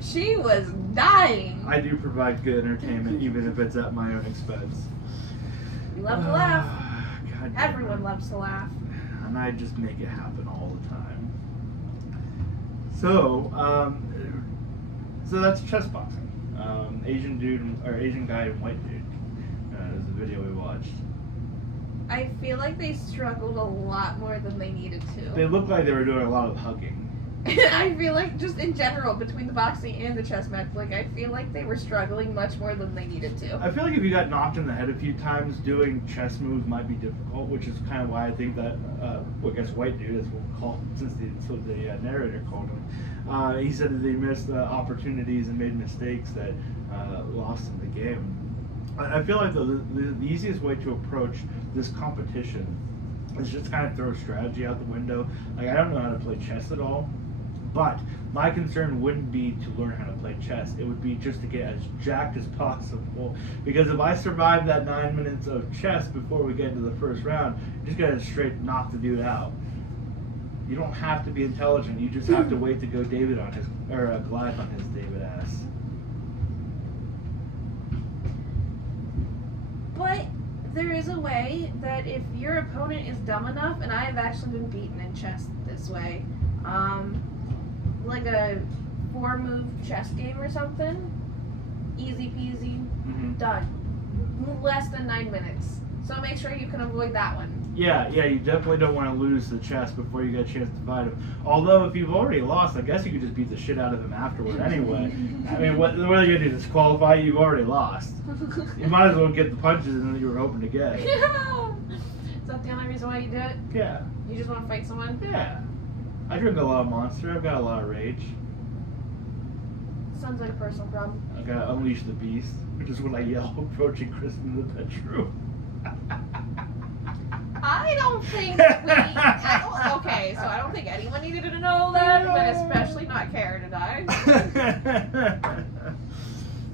She was dying. I do provide good entertainment, even if it's at my own expense. You love to laugh. God damn Everyone it. loves to laugh. And I just make it happen all the time. So, so that's chess boxing. Asian dude or Asian guy and white dude. Is the video we watched. I feel like they struggled a lot more than they needed to. They looked like they were doing a lot of hugging. I feel like just in general, between the boxing and the chess match, like I feel like they were struggling much more than they needed to. I feel like if you got knocked in the head a few times, doing chess moves might be difficult, which is kind of why I think that, I guess white dude, as we'll call him, since the narrator called him, he said that they missed opportunities and made mistakes that lost him the game. I feel like the easiest way to approach this competition is just kind of throw strategy out the window. Like, I don't know how to play chess at all. But my concern wouldn't be to learn how to play chess. It would be just to get as jacked as possible. Because if I survive that 9 minutes of chess before we get into the first round, you're just going to straight knock the dude out. You don't have to be intelligent. You just have to wait to go David on his, or Goliath on his David ass. But there is a way that if your opponent is dumb enough, and I have actually been beaten in chess this way, like a 4-move chess game or something, easy peasy, done. Less than 9 minutes. So make sure you can avoid that one. Yeah, you definitely don't want to lose the chess before you get a chance to fight him. Although, if you've already lost, I guess you could just beat the shit out of him afterward anyway. I mean, what are you going to do, disqualify you? You've already lost. You might as well get the punches in that you were hoping to get. Is that the only reason why you do it? Yeah. You just want to fight someone? Yeah. I drink a lot of Monster. I've got a lot of rage. Sounds like a personal problem. I've got to unleash the beast, which is what I yell approaching Kristen in the bedroom. I don't think okay, so I don't think anyone needed to know that, but especially not Kara and I.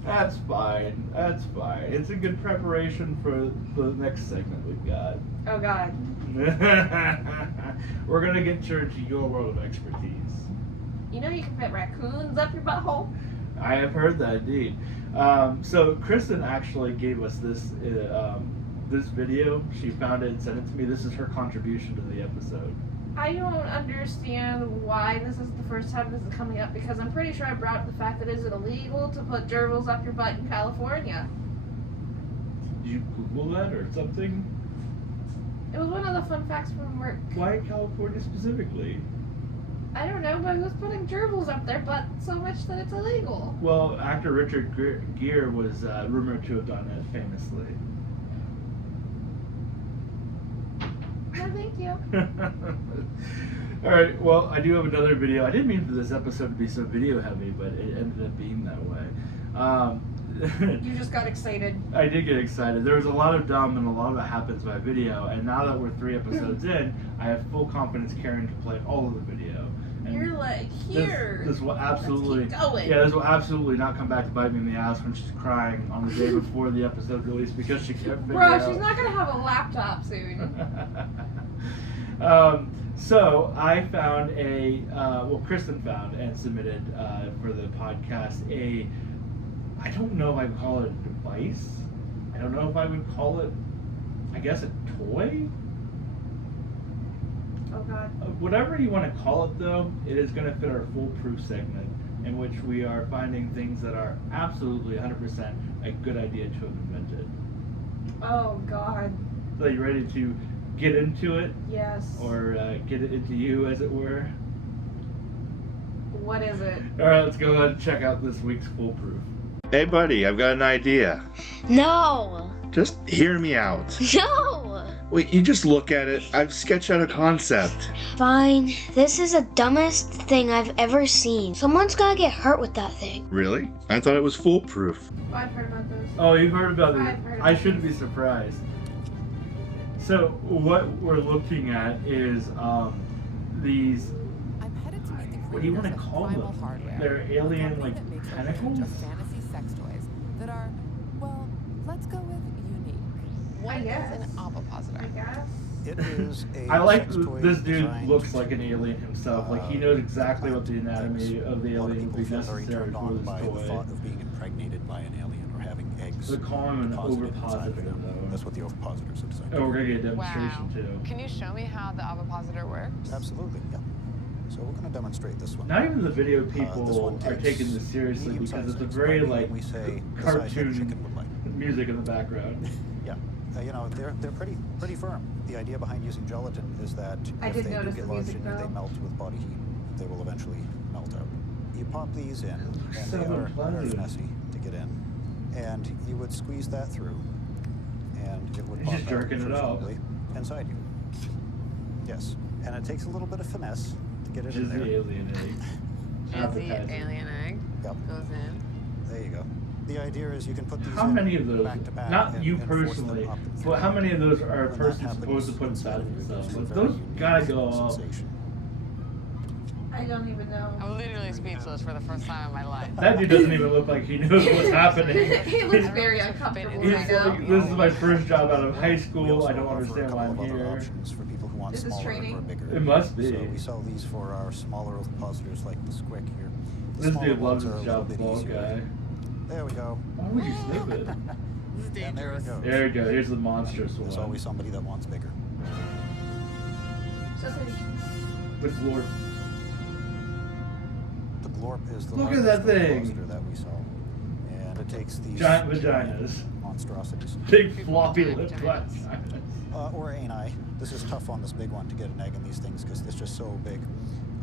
That's fine. That's fine. It's a good preparation for the next segment we've got. Oh God. We're gonna get into your world of expertise. You know you can fit raccoons up your butthole? I have heard that, indeed. So Kristen actually gave us this this video. She found it and sent it to me. This is her contribution to the episode. I don't understand why this is the first time this is coming up, because I'm pretty sure I brought up the fact that is it illegal to put gerbils up your butt in California. you Google that or something? It was one of the fun facts from work. Why California specifically? I don't know, but who's putting gerbils up their butt so much that it's illegal? Well, actor Richard Gere was rumored to have done it famously. No, thank you. All right. Well, I do have another video. I didn't mean for this episode to be so video heavy, but it ended up being that way. You just got excited. I did get excited. There was a lot of dumb and a lot of it happens by video. And now that we're 3 episodes in, I have full confidence Karen to play all of the video. And You're like, here. This will absolutely, Let's keep going. yeah, this will absolutely not come back to bite me in the ass when she's crying on the day before the episode release because she can't figure Bro, out. she's not gonna have a laptop soon. So I found well, Kristen found and submitted for the podcast I don't know if I would call it a device. I don't know if I would call it, I guess, a toy. Oh God. Whatever you want to call it, though, it is going to fit our foolproof segment, in which we are finding things that are absolutely 100% a good idea to have invented. Oh God. So you ready to get into it? Yes. Or get it into you, as it were? What is it? All right, let's go ahead and check out this week's foolproof. Hey buddy, I've got an idea. No! Just hear me out. No! Wait, you just look at it. I've sketched out a concept. Fine. This is the dumbest thing I've ever seen. Someone's gonna get hurt with that thing. Really? I thought it was foolproof. Oh, I've heard about those. Oh, you've heard about I've these. heard I about shouldn't these. be surprised. So what we're looking at is these, I'm headed to meet the what do you want to creators of call Primal them? Hardware, They're a alien, company like, that makes a tentacles? range of fantasy sex toys that are, well, let's go with unique. What guess. is an ovipositor? I guess. It is a I like sex toy this dude designed looks like an alien himself. Like he knows exactly what the anatomy of the A lot of alien would be people feel very necessary turned for on this by the toy. thought of being impregnated by an alien or having eggs They call him an deposited inside of ovipositor, them. though. That's what the ovipositors are designed Oh, we're to gonna do. get a demonstration Wow. too. Can you show me how the ovipositor works? Absolutely, yeah. So we're going to demonstrate this one. Not even the video This people one are takes taking this seriously because medium-sized it's a eggs, very right? like We say the size that a cartoon chicken would like. music in the background. Yeah, you know, they're pretty firm. The idea behind using gelatin is that I if did they do notice get the lodged music, in you, they though. melt with body heat. They will eventually melt out. You pop these in, and so they are unpleasant. messy to get in. And you would squeeze that through, and it would He's pop just out jerking it off. presumably inside you. Yes, and it takes a little bit of finesse to get it Which in is there. the alien egg. Is the Advertising. alien egg Yep. goes in? There you go. The idea is you can put these How in many of those, back to back not and- you and force them personally, up and but through. how many of those are a When that person happens, supposed to put inside of it themselves? gives you a Like, very those unique gotta go off. sensation. I don't even know. I'm literally speechless for the first time in my life. That dude doesn't even look like he knows what's happening. He looks very uncomfortable He's right now. like, this is my first job out of high We school. also I don't offer understand a why couple I'm of other here. options for people who want Is this smaller training? or bigger. It must be. So we sell these for our smaller ovipositors like the Squick here. The This smaller dude loves ones are his a little job, bit ball easier. guy. There we go. Why would you snip it? This is And there it dangerous. goes. There you go. Here's the monstrous There's one. always somebody that wants bigger. So sorry. The glorp. The Glorp is the Look at largest that thing. ovipositor that we sell. And it takes these Giant vaginas. monstrosities. Big floppy giant lip vaginas. vaginas. Or ani. This is tough on this big one to get an egg in these things because it's just so big.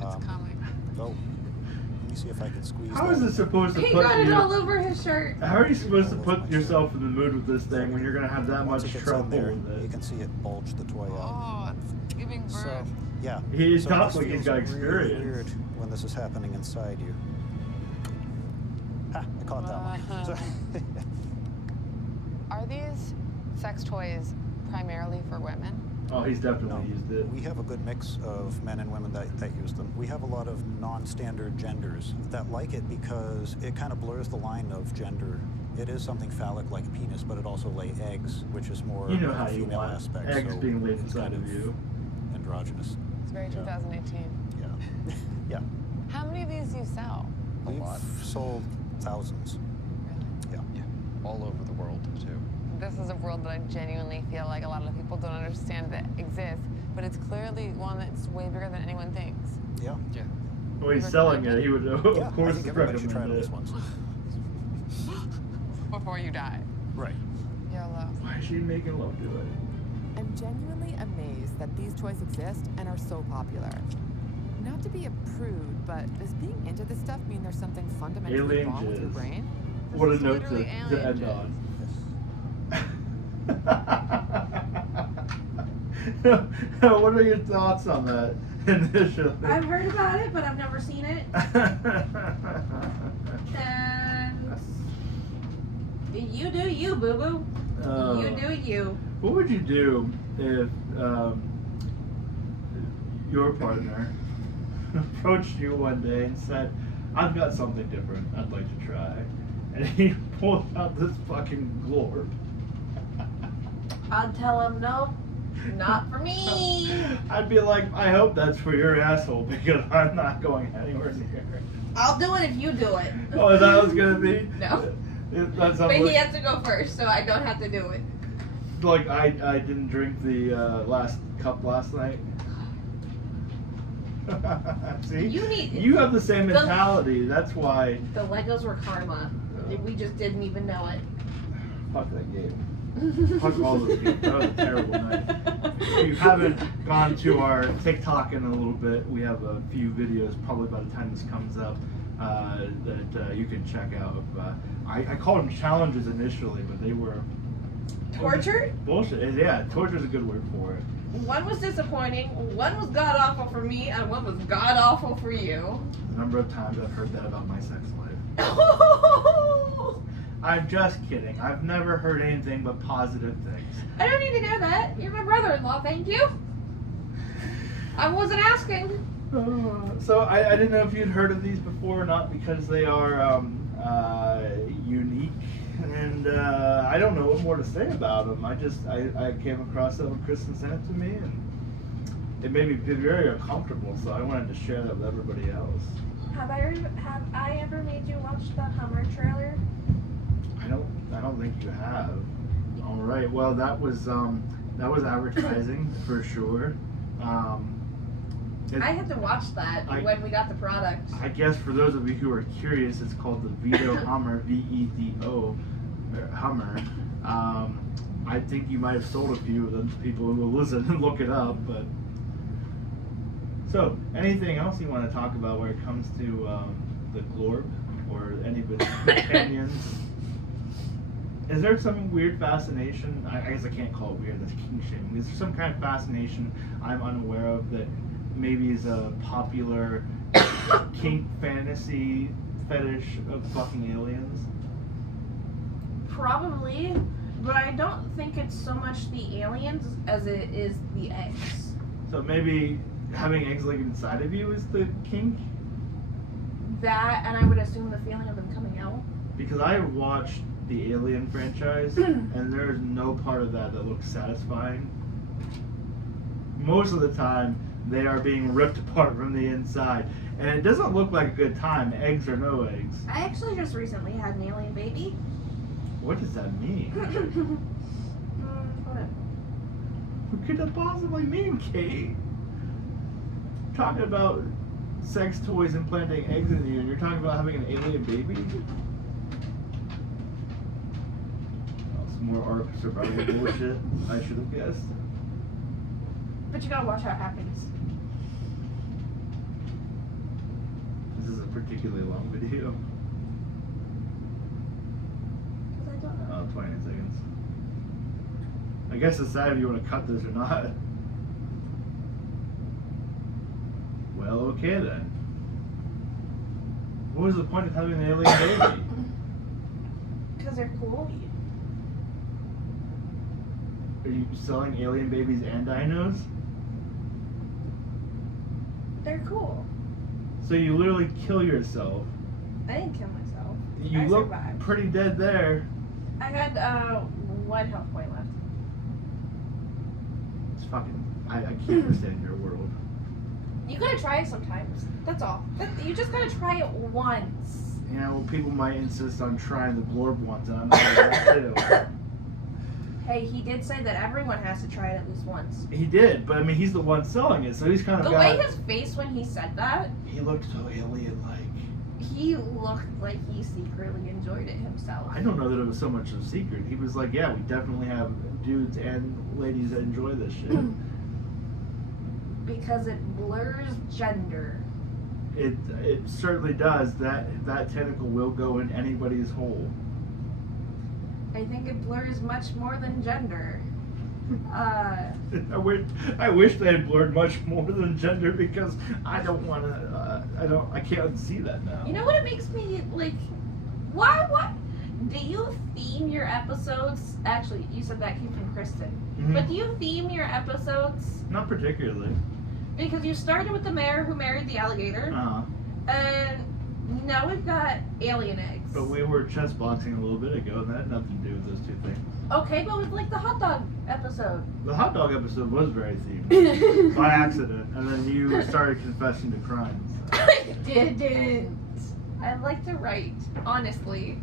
It's coming. Oh, let me see if I can squeeze How that is in this there. supposed to He put got it you? all over his shirt. How are you supposed to put yourself in the mood with this thing when you're gonna have that Once much it gets trouble in there, with you it? can see it bulge the toy out. Oh, it's giving birth. So, yeah. He so talks this like he's feels got really experience. weird when this is happening inside you. Ha! I caught that one. So- Are these sex toys primarily for women? Oh, he's definitely No, used it. we have a good mix of men and women that use them. We have a lot of non-standard genders that like it because it kind of blurs the line of gender. It is something phallic like a penis, but it also lay eggs, which is more You know of how a you female want aspect. eggs so being laid it's inside kind of you. Androgynous. It's very 2018. Yeah. Yeah. How many of these do you sell? We've sold thousands. Really? Yeah. All over the world, too. This is a world that I genuinely feel like a lot of people don't understand that exists, but it's clearly one that's way bigger than anyone thinks. Yeah. Yeah. When he's selling it, he would of Yeah, I course think everybody should try recommend this it. once. Before you die. Right. YOLO. Why is she making love to it? I'm genuinely amazed that these toys exist and are so popular. Not to be a prude, but does being into this stuff mean there's something fundamentally Alien wrong with your jizz. brain? What a This is note to literally end on. What are your thoughts on that initially? I've heard about it, but I've never seen it. And you do you, boo boo. You do you. What would you do if your partner approached you one day and said, I've got something different I'd like to try, and he pulled out this fucking glorb? I'd tell him no, not for me. I'd be like, I hope that's for your asshole because I'm not going anywhere near it. I'll do it if you do it. Oh, is that what it's gonna be? No. That's But he has to go first, so I don't have to do it. like I didn't drink the last cup last night. See, you have the same mentality. That's why. The Legos were karma. We just didn't even know it. Fuck that game. Fuck all those games. That was a terrible night. If you haven't gone to our TikTok in a little bit, we have a few videos probably by the time this comes up that you can check out. I called them challenges initially, but they were Torture? bullshit. Yeah, torture is a good word for it. One was disappointing, one was god awful for me, and one was god awful for you. The number of times I've heard that about my sex life. I'm just kidding. I've never heard anything but positive things. I don't need to know that. You're my brother-in-law, thank you. I wasn't asking. So I didn't know if you'd heard of these before or not because they are unique, and I don't know what more to say about them. I came across them when Kristen sent it to me, and it made me feel very uncomfortable. So I wanted to share that with everybody else. Have I ever made you watch the Hummer trailer? I don't think you have. All right. Well, that was advertising for sure. I had to watch that when we got the product. I guess for those of you who are curious, it's called the Vedo Hummer, VEDO Hummer. I think you might have sold a few of them to people who will listen and look it up. But so, anything else you want to talk about where it comes to the Glorb or any of its companions? Is there some weird fascination? I guess I can't call it weird. That's kink shaming. Is there some kind of fascination I'm unaware of that maybe is a popular kink fantasy fetish of fucking aliens? Probably, but I don't think it's so much the aliens as it is the eggs. So maybe having eggs like inside of you is the kink? That, and I would assume the feeling of them coming out. Because I watched the Alien franchise, and there's no part of that that looks satisfying. Most of the time, they are being ripped apart from the inside, and it doesn't look like a good time, eggs or no eggs. I actually just recently had an alien baby. What does that mean? What could that possibly mean, Cait? Talking about sex toys implanting eggs in you, and you're talking about having an alien baby? More Ark survival bullshit. I should have guessed. But you gotta watch how it happens. This is a particularly long video. Because I don't know. Oh, 29 seconds. I guess decide if you want to cut this or not. Well, okay then. What was the point of having an alien baby? Because they're cool. Are you selling alien babies and dinos? They're cool. So you literally kill yourself. I didn't kill myself. You I look survived. pretty dead there. I had 1 health point left. It's fucking. I can't understand your world. You gotta try it sometimes. That's all. You just gotta try it once. You know, people might insist on trying the Glorb ones, and I'm not like that too. Hey, he did say that everyone has to try it at least once. He did, but I mean, he's the one selling it, so he's kind of The way his face when he said that. He looked so alien-like. He looked like he secretly enjoyed it himself. I don't know that it was so much of a secret. He was like, yeah, we definitely have dudes and ladies that enjoy this shit. Because it blurs gender. It certainly does. That tentacle will go in anybody's hole. I think it blurs much more than gender. I wish they had blurred much more than gender because I don't want to. I can't see that now. You know what it makes me like? Why? What? Do you theme your episodes? Actually, you said that came from Kristen. Mhm. But do you theme your episodes? Not particularly. Because you started with the mayor who married the alligator, and now we've got alien eggs. But we were chess boxing a little bit ago, and that had nothing to do with those two things. Okay, but with like the hot dog episode. The hot dog episode was very themed by accident, and then you started confessing to crimes. I didn't. I like to write, honestly,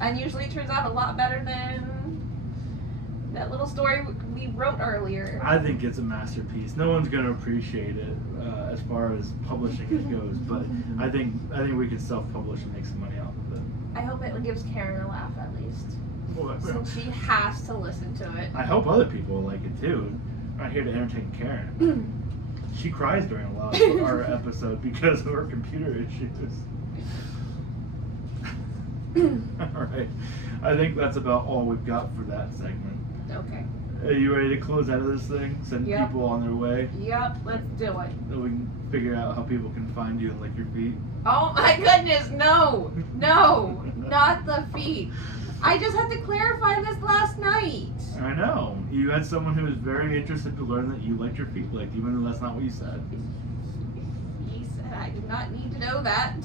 and usually it turns out a lot better than that little story we wrote earlier. I think it's a masterpiece. No one's going to appreciate it as far as publishing it goes, but I think we can self-publish and make some money off of it. I hope it gives Karen a laugh at least. Well, Since she has to listen to it. I hope other people like it too. I'm not here to entertain Karen. She cries during a lot of our episode because of her computer issues. Alright. I think that's about all we've got for that segment. Okay. Are you ready to close out of this thing? Send Yep. people on their way? Yep, let's do it. So we can figure out how people can find you and lick your feet? Oh my goodness, no! No! Not the feet. I just had to clarify this last night. I know. You had someone who was very interested to learn that you liked your feet licked, even though that's not what you said. He said I did not need to know that.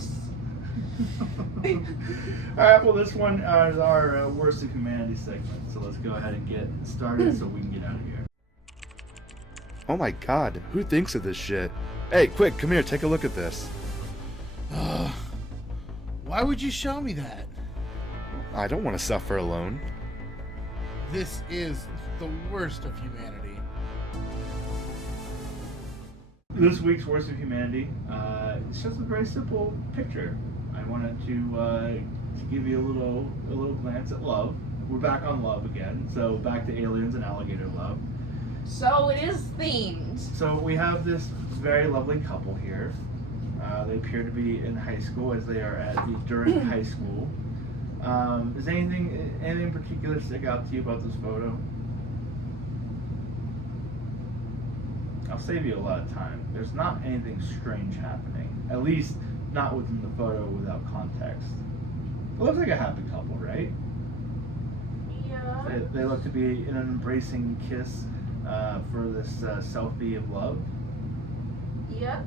Alright, well this one is our Worst of Humanity segment, so let's go ahead and get started so we can get out of here. Oh my god, who thinks of this shit? Hey, quick, come here, take a look at this. Why would you show me that? I don't want to suffer alone. This is the worst of humanity. This week's Worst of Humanity, it's just a very simple picture. I wanted to give you a little glance at love. We're back on love again, so back to aliens and alligator love. So it is themed. So we have this very lovely couple here. They appear to be in high school, as they are during high school. Does anything in particular stick out to you about this photo? I'll save you a lot of time. There's not anything strange happening, at least not within the photo without context. It looks like a happy couple, right? Yeah. They look to be in an embracing kiss for this selfie of love. Yes.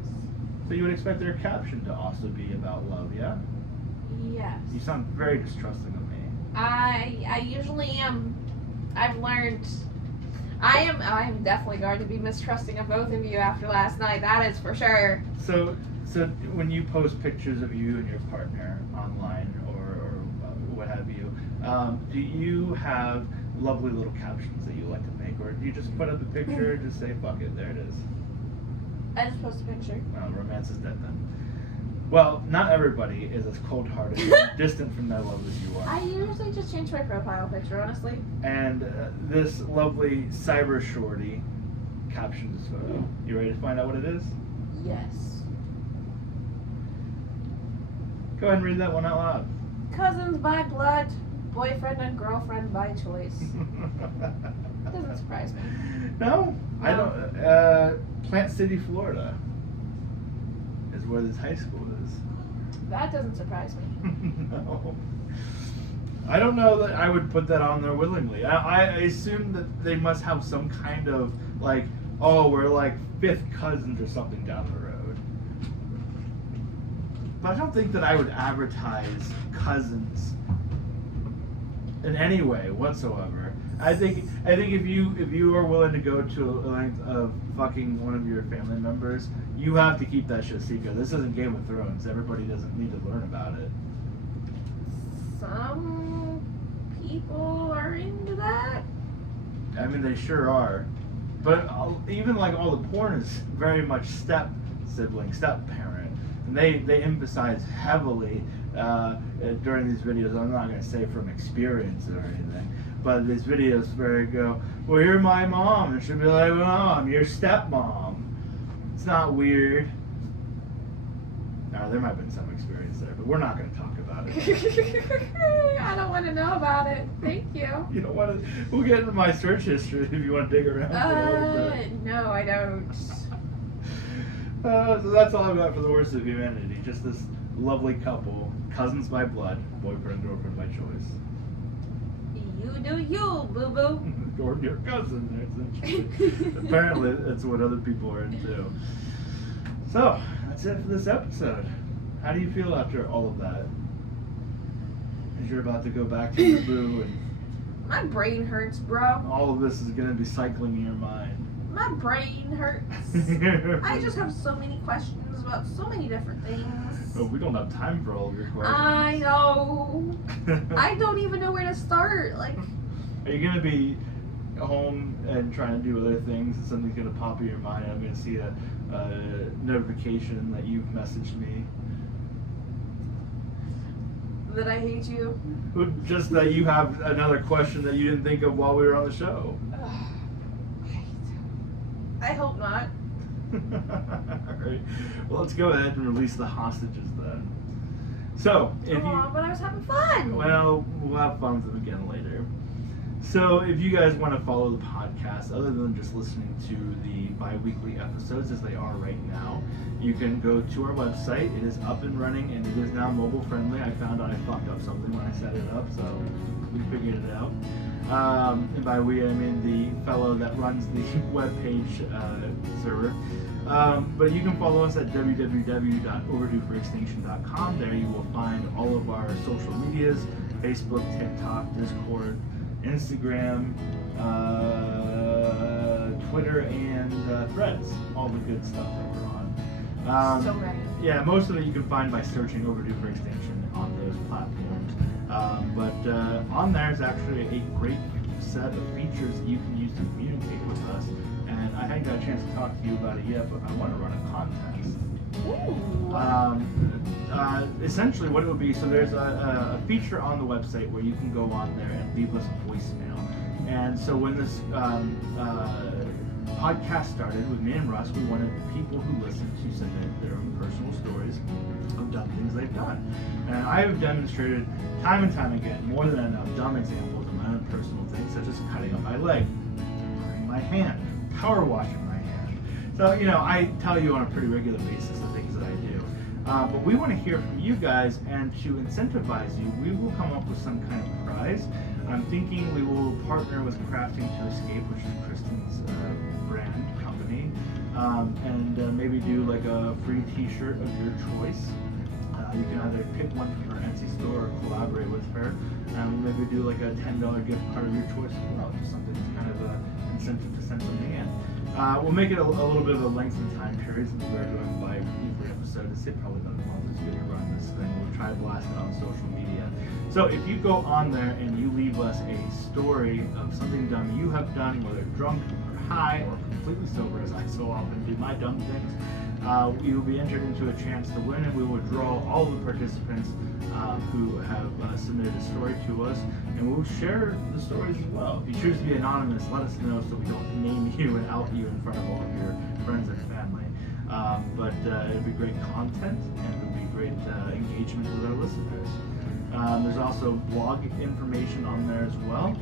So you would expect their caption to also be about love, yeah? Yes. You sound very distrusting of me. I usually am. I've learned. I am definitely going to be mistrusting of both of you after last night. That is for sure. So when you post pictures of you and your partner online or what have you, do you have lovely little captions that you like to make, or do you just put up a picture and just say fuck it, there it is? I just post a picture. Well, romance is dead then. Well, not everybody is as cold-hearted and distant from their love as you are. I usually just change my profile picture, honestly. And this lovely cyber shorty captioned this photo. You ready to find out what it is? Yes. Go ahead and read that one out loud. Cousins by blood, boyfriend and girlfriend by choice. That doesn't surprise me. No, I don't. Plant City, Florida is where this high school is. That doesn't surprise me. No. I don't know that I would put that on there willingly. I assume that they must have some kind of like, oh, we're like fifth cousins or something down the road. But I don't think that I would advertise cousins in any way whatsoever. I think if you are willing to go to a length of fucking one of your family members, you have to keep that shit secret. This isn't Game of Thrones. Everybody doesn't need to learn about it. Some people are into that. I mean, they sure are. But even like all the porn is very much step sibling, step parent. And they emphasize heavily during these videos. I'm not going to say from experience or anything, but these videos where I go, well, you're my mom, and she'll be like, well, I'm your stepmom. It's not weird. There might have been some experience there, but we're not going to talk about it. I don't want to know about it. Thank you. You don't want to? We'll get into my search history if you want to dig around. No, I don't. So that's all I've got for the worst of humanity. Just this lovely couple, cousins by blood, boyfriend and girlfriend by choice. You do you, boo boo. Or your cousin, essentially. Apparently, that's what other people are into. So that's it for this episode. How do you feel after all of that? As you're about to go back to your boo and My brain hurts, bro. all of this is going to be cycling in your mind. My brain hurts. I just have so many questions about so many different things. Oh, we don't have time for all of your questions. I know. I don't even know where to start. Like, Are you going to be home and trying to do other things and something's going to pop in your mind? I'm going to see a notification that you've messaged me. that I hate you. Just that you have another question that you didn't think of while we were on the show. I hope not. Alright. Well, let's go ahead and release the hostages then. So, if but I was having fun. Well, we'll have fun with them again later. So, if you guys want to follow the podcast, other than just listening to the bi-weekly episodes as they are right now, you can go to our website. It is up and running, and it is now mobile friendly. I found out I fucked up something when I set it up, so we figured it out. And by we, I mean the fellow that runs the webpage server. But you can follow us at www.overdueforextinction.com. There you will find all of our social medias: Facebook, TikTok, Discord, Instagram, Twitter, and Threads. All the good stuff that we're on. So many. Yeah, most of it you can find by searching Overdue for Extinction on those platforms. But on there is actually a great set of features that you can use to communicate with us. And I hadn't got a chance to talk to you about it yet, but I want to run a contest. Essentially what it would be, so there's a feature on the website where you can go on there and leave us a voicemail. And so when this podcast started with me and Russ, we wanted people who listen to submit their own personal stories of dumb things they've done. And I have demonstrated time and time again, more than enough dumb examples of my own personal things, such as cutting up my leg, burning my hand, power washing my hand. So, you know, I tell you on a pretty regular basis the things that I do. But we want to hear from you guys, and to incentivize you, we will come up with some kind of prize. I'm thinking we will partner with Crafting to Escape, which is Kristen's brand company, and maybe do like a free t-shirt of your choice. You can either pick one from her Etsy store or collaborate with her, and maybe do like a $10 gift card of your choice as well, just something that's kind of an incentive to send something in. We'll make it a little bit of a lengthened time period since we're doing bi-weekly episode. It's probably about a month is going to run this thing. We'll try to blast it on social media. So if you go on there and you leave us a story of something dumb you have done, whether drunk or high or completely sober, as I so often do my dumb things, you will be entered into a chance to win, and we will draw all the participants who have submitted a story to us, and we'll share the stories as well. If you choose to be anonymous, let us know so we don't name you and out you in front of all of your friends and family. But it'll be great content, and it'll be great engagement with our listeners. There's also blog information on there as well.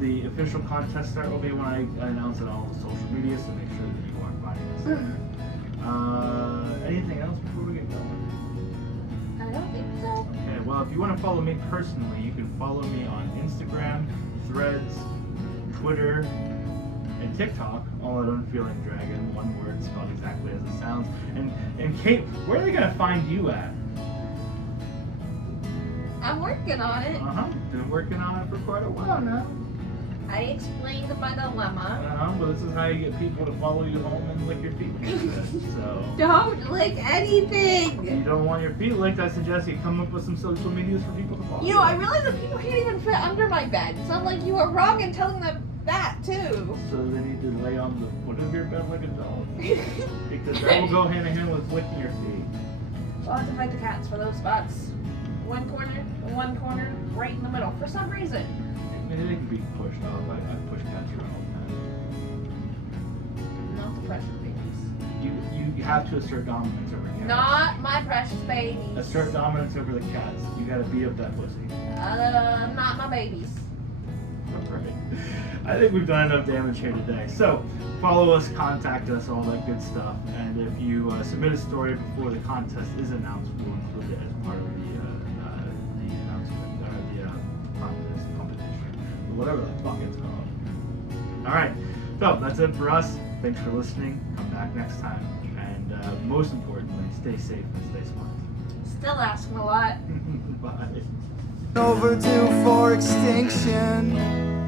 The official contest start will be when I announce it on all the social media, so make sure that you are finding us there. Anything else before we get going? I don't think so. Okay, well, if you want to follow me personally, you can follow me on Instagram, Threads, Twitter, and TikTok, all at Unfeeling Dragon, one word spelled exactly as it sounds. And Cait, where are they going to find you at? I'm working on it. Been working on it for quite a while now. I explained my dilemma. But this is how you get people to follow you home and lick your feet. So Don't lick anything. you don't want your feet licked, I suggest you come up with some social medias for people to follow. You know, I realize that people can't even fit under my bed. So I'm like, you are wrong in telling them that too. So they need to lay on the foot of your bed like a dog. Because that will go hand in hand with licking your feet. So I'll have to fight the cats for those spots. One corner, right in the middle. For some reason. Maybe they can be pushed off. I push cats around all the time. Not the precious babies. You have to assert dominance over cats. Not my precious babies. Assert dominance over the cats. You gotta beat up that pussy. Not my babies. Right. I think we've done enough damage here today. So, follow us, contact us, all that good stuff. And if you submit a story before the contest is announced, we'll include it as part of the announcement, or the contest competition, or whatever the fuck it's called. All right. So that's it for us. Thanks for listening. Come back next time. And most importantly, stay safe and stay smart. Still asking a lot. Bye. Overdue for extinction.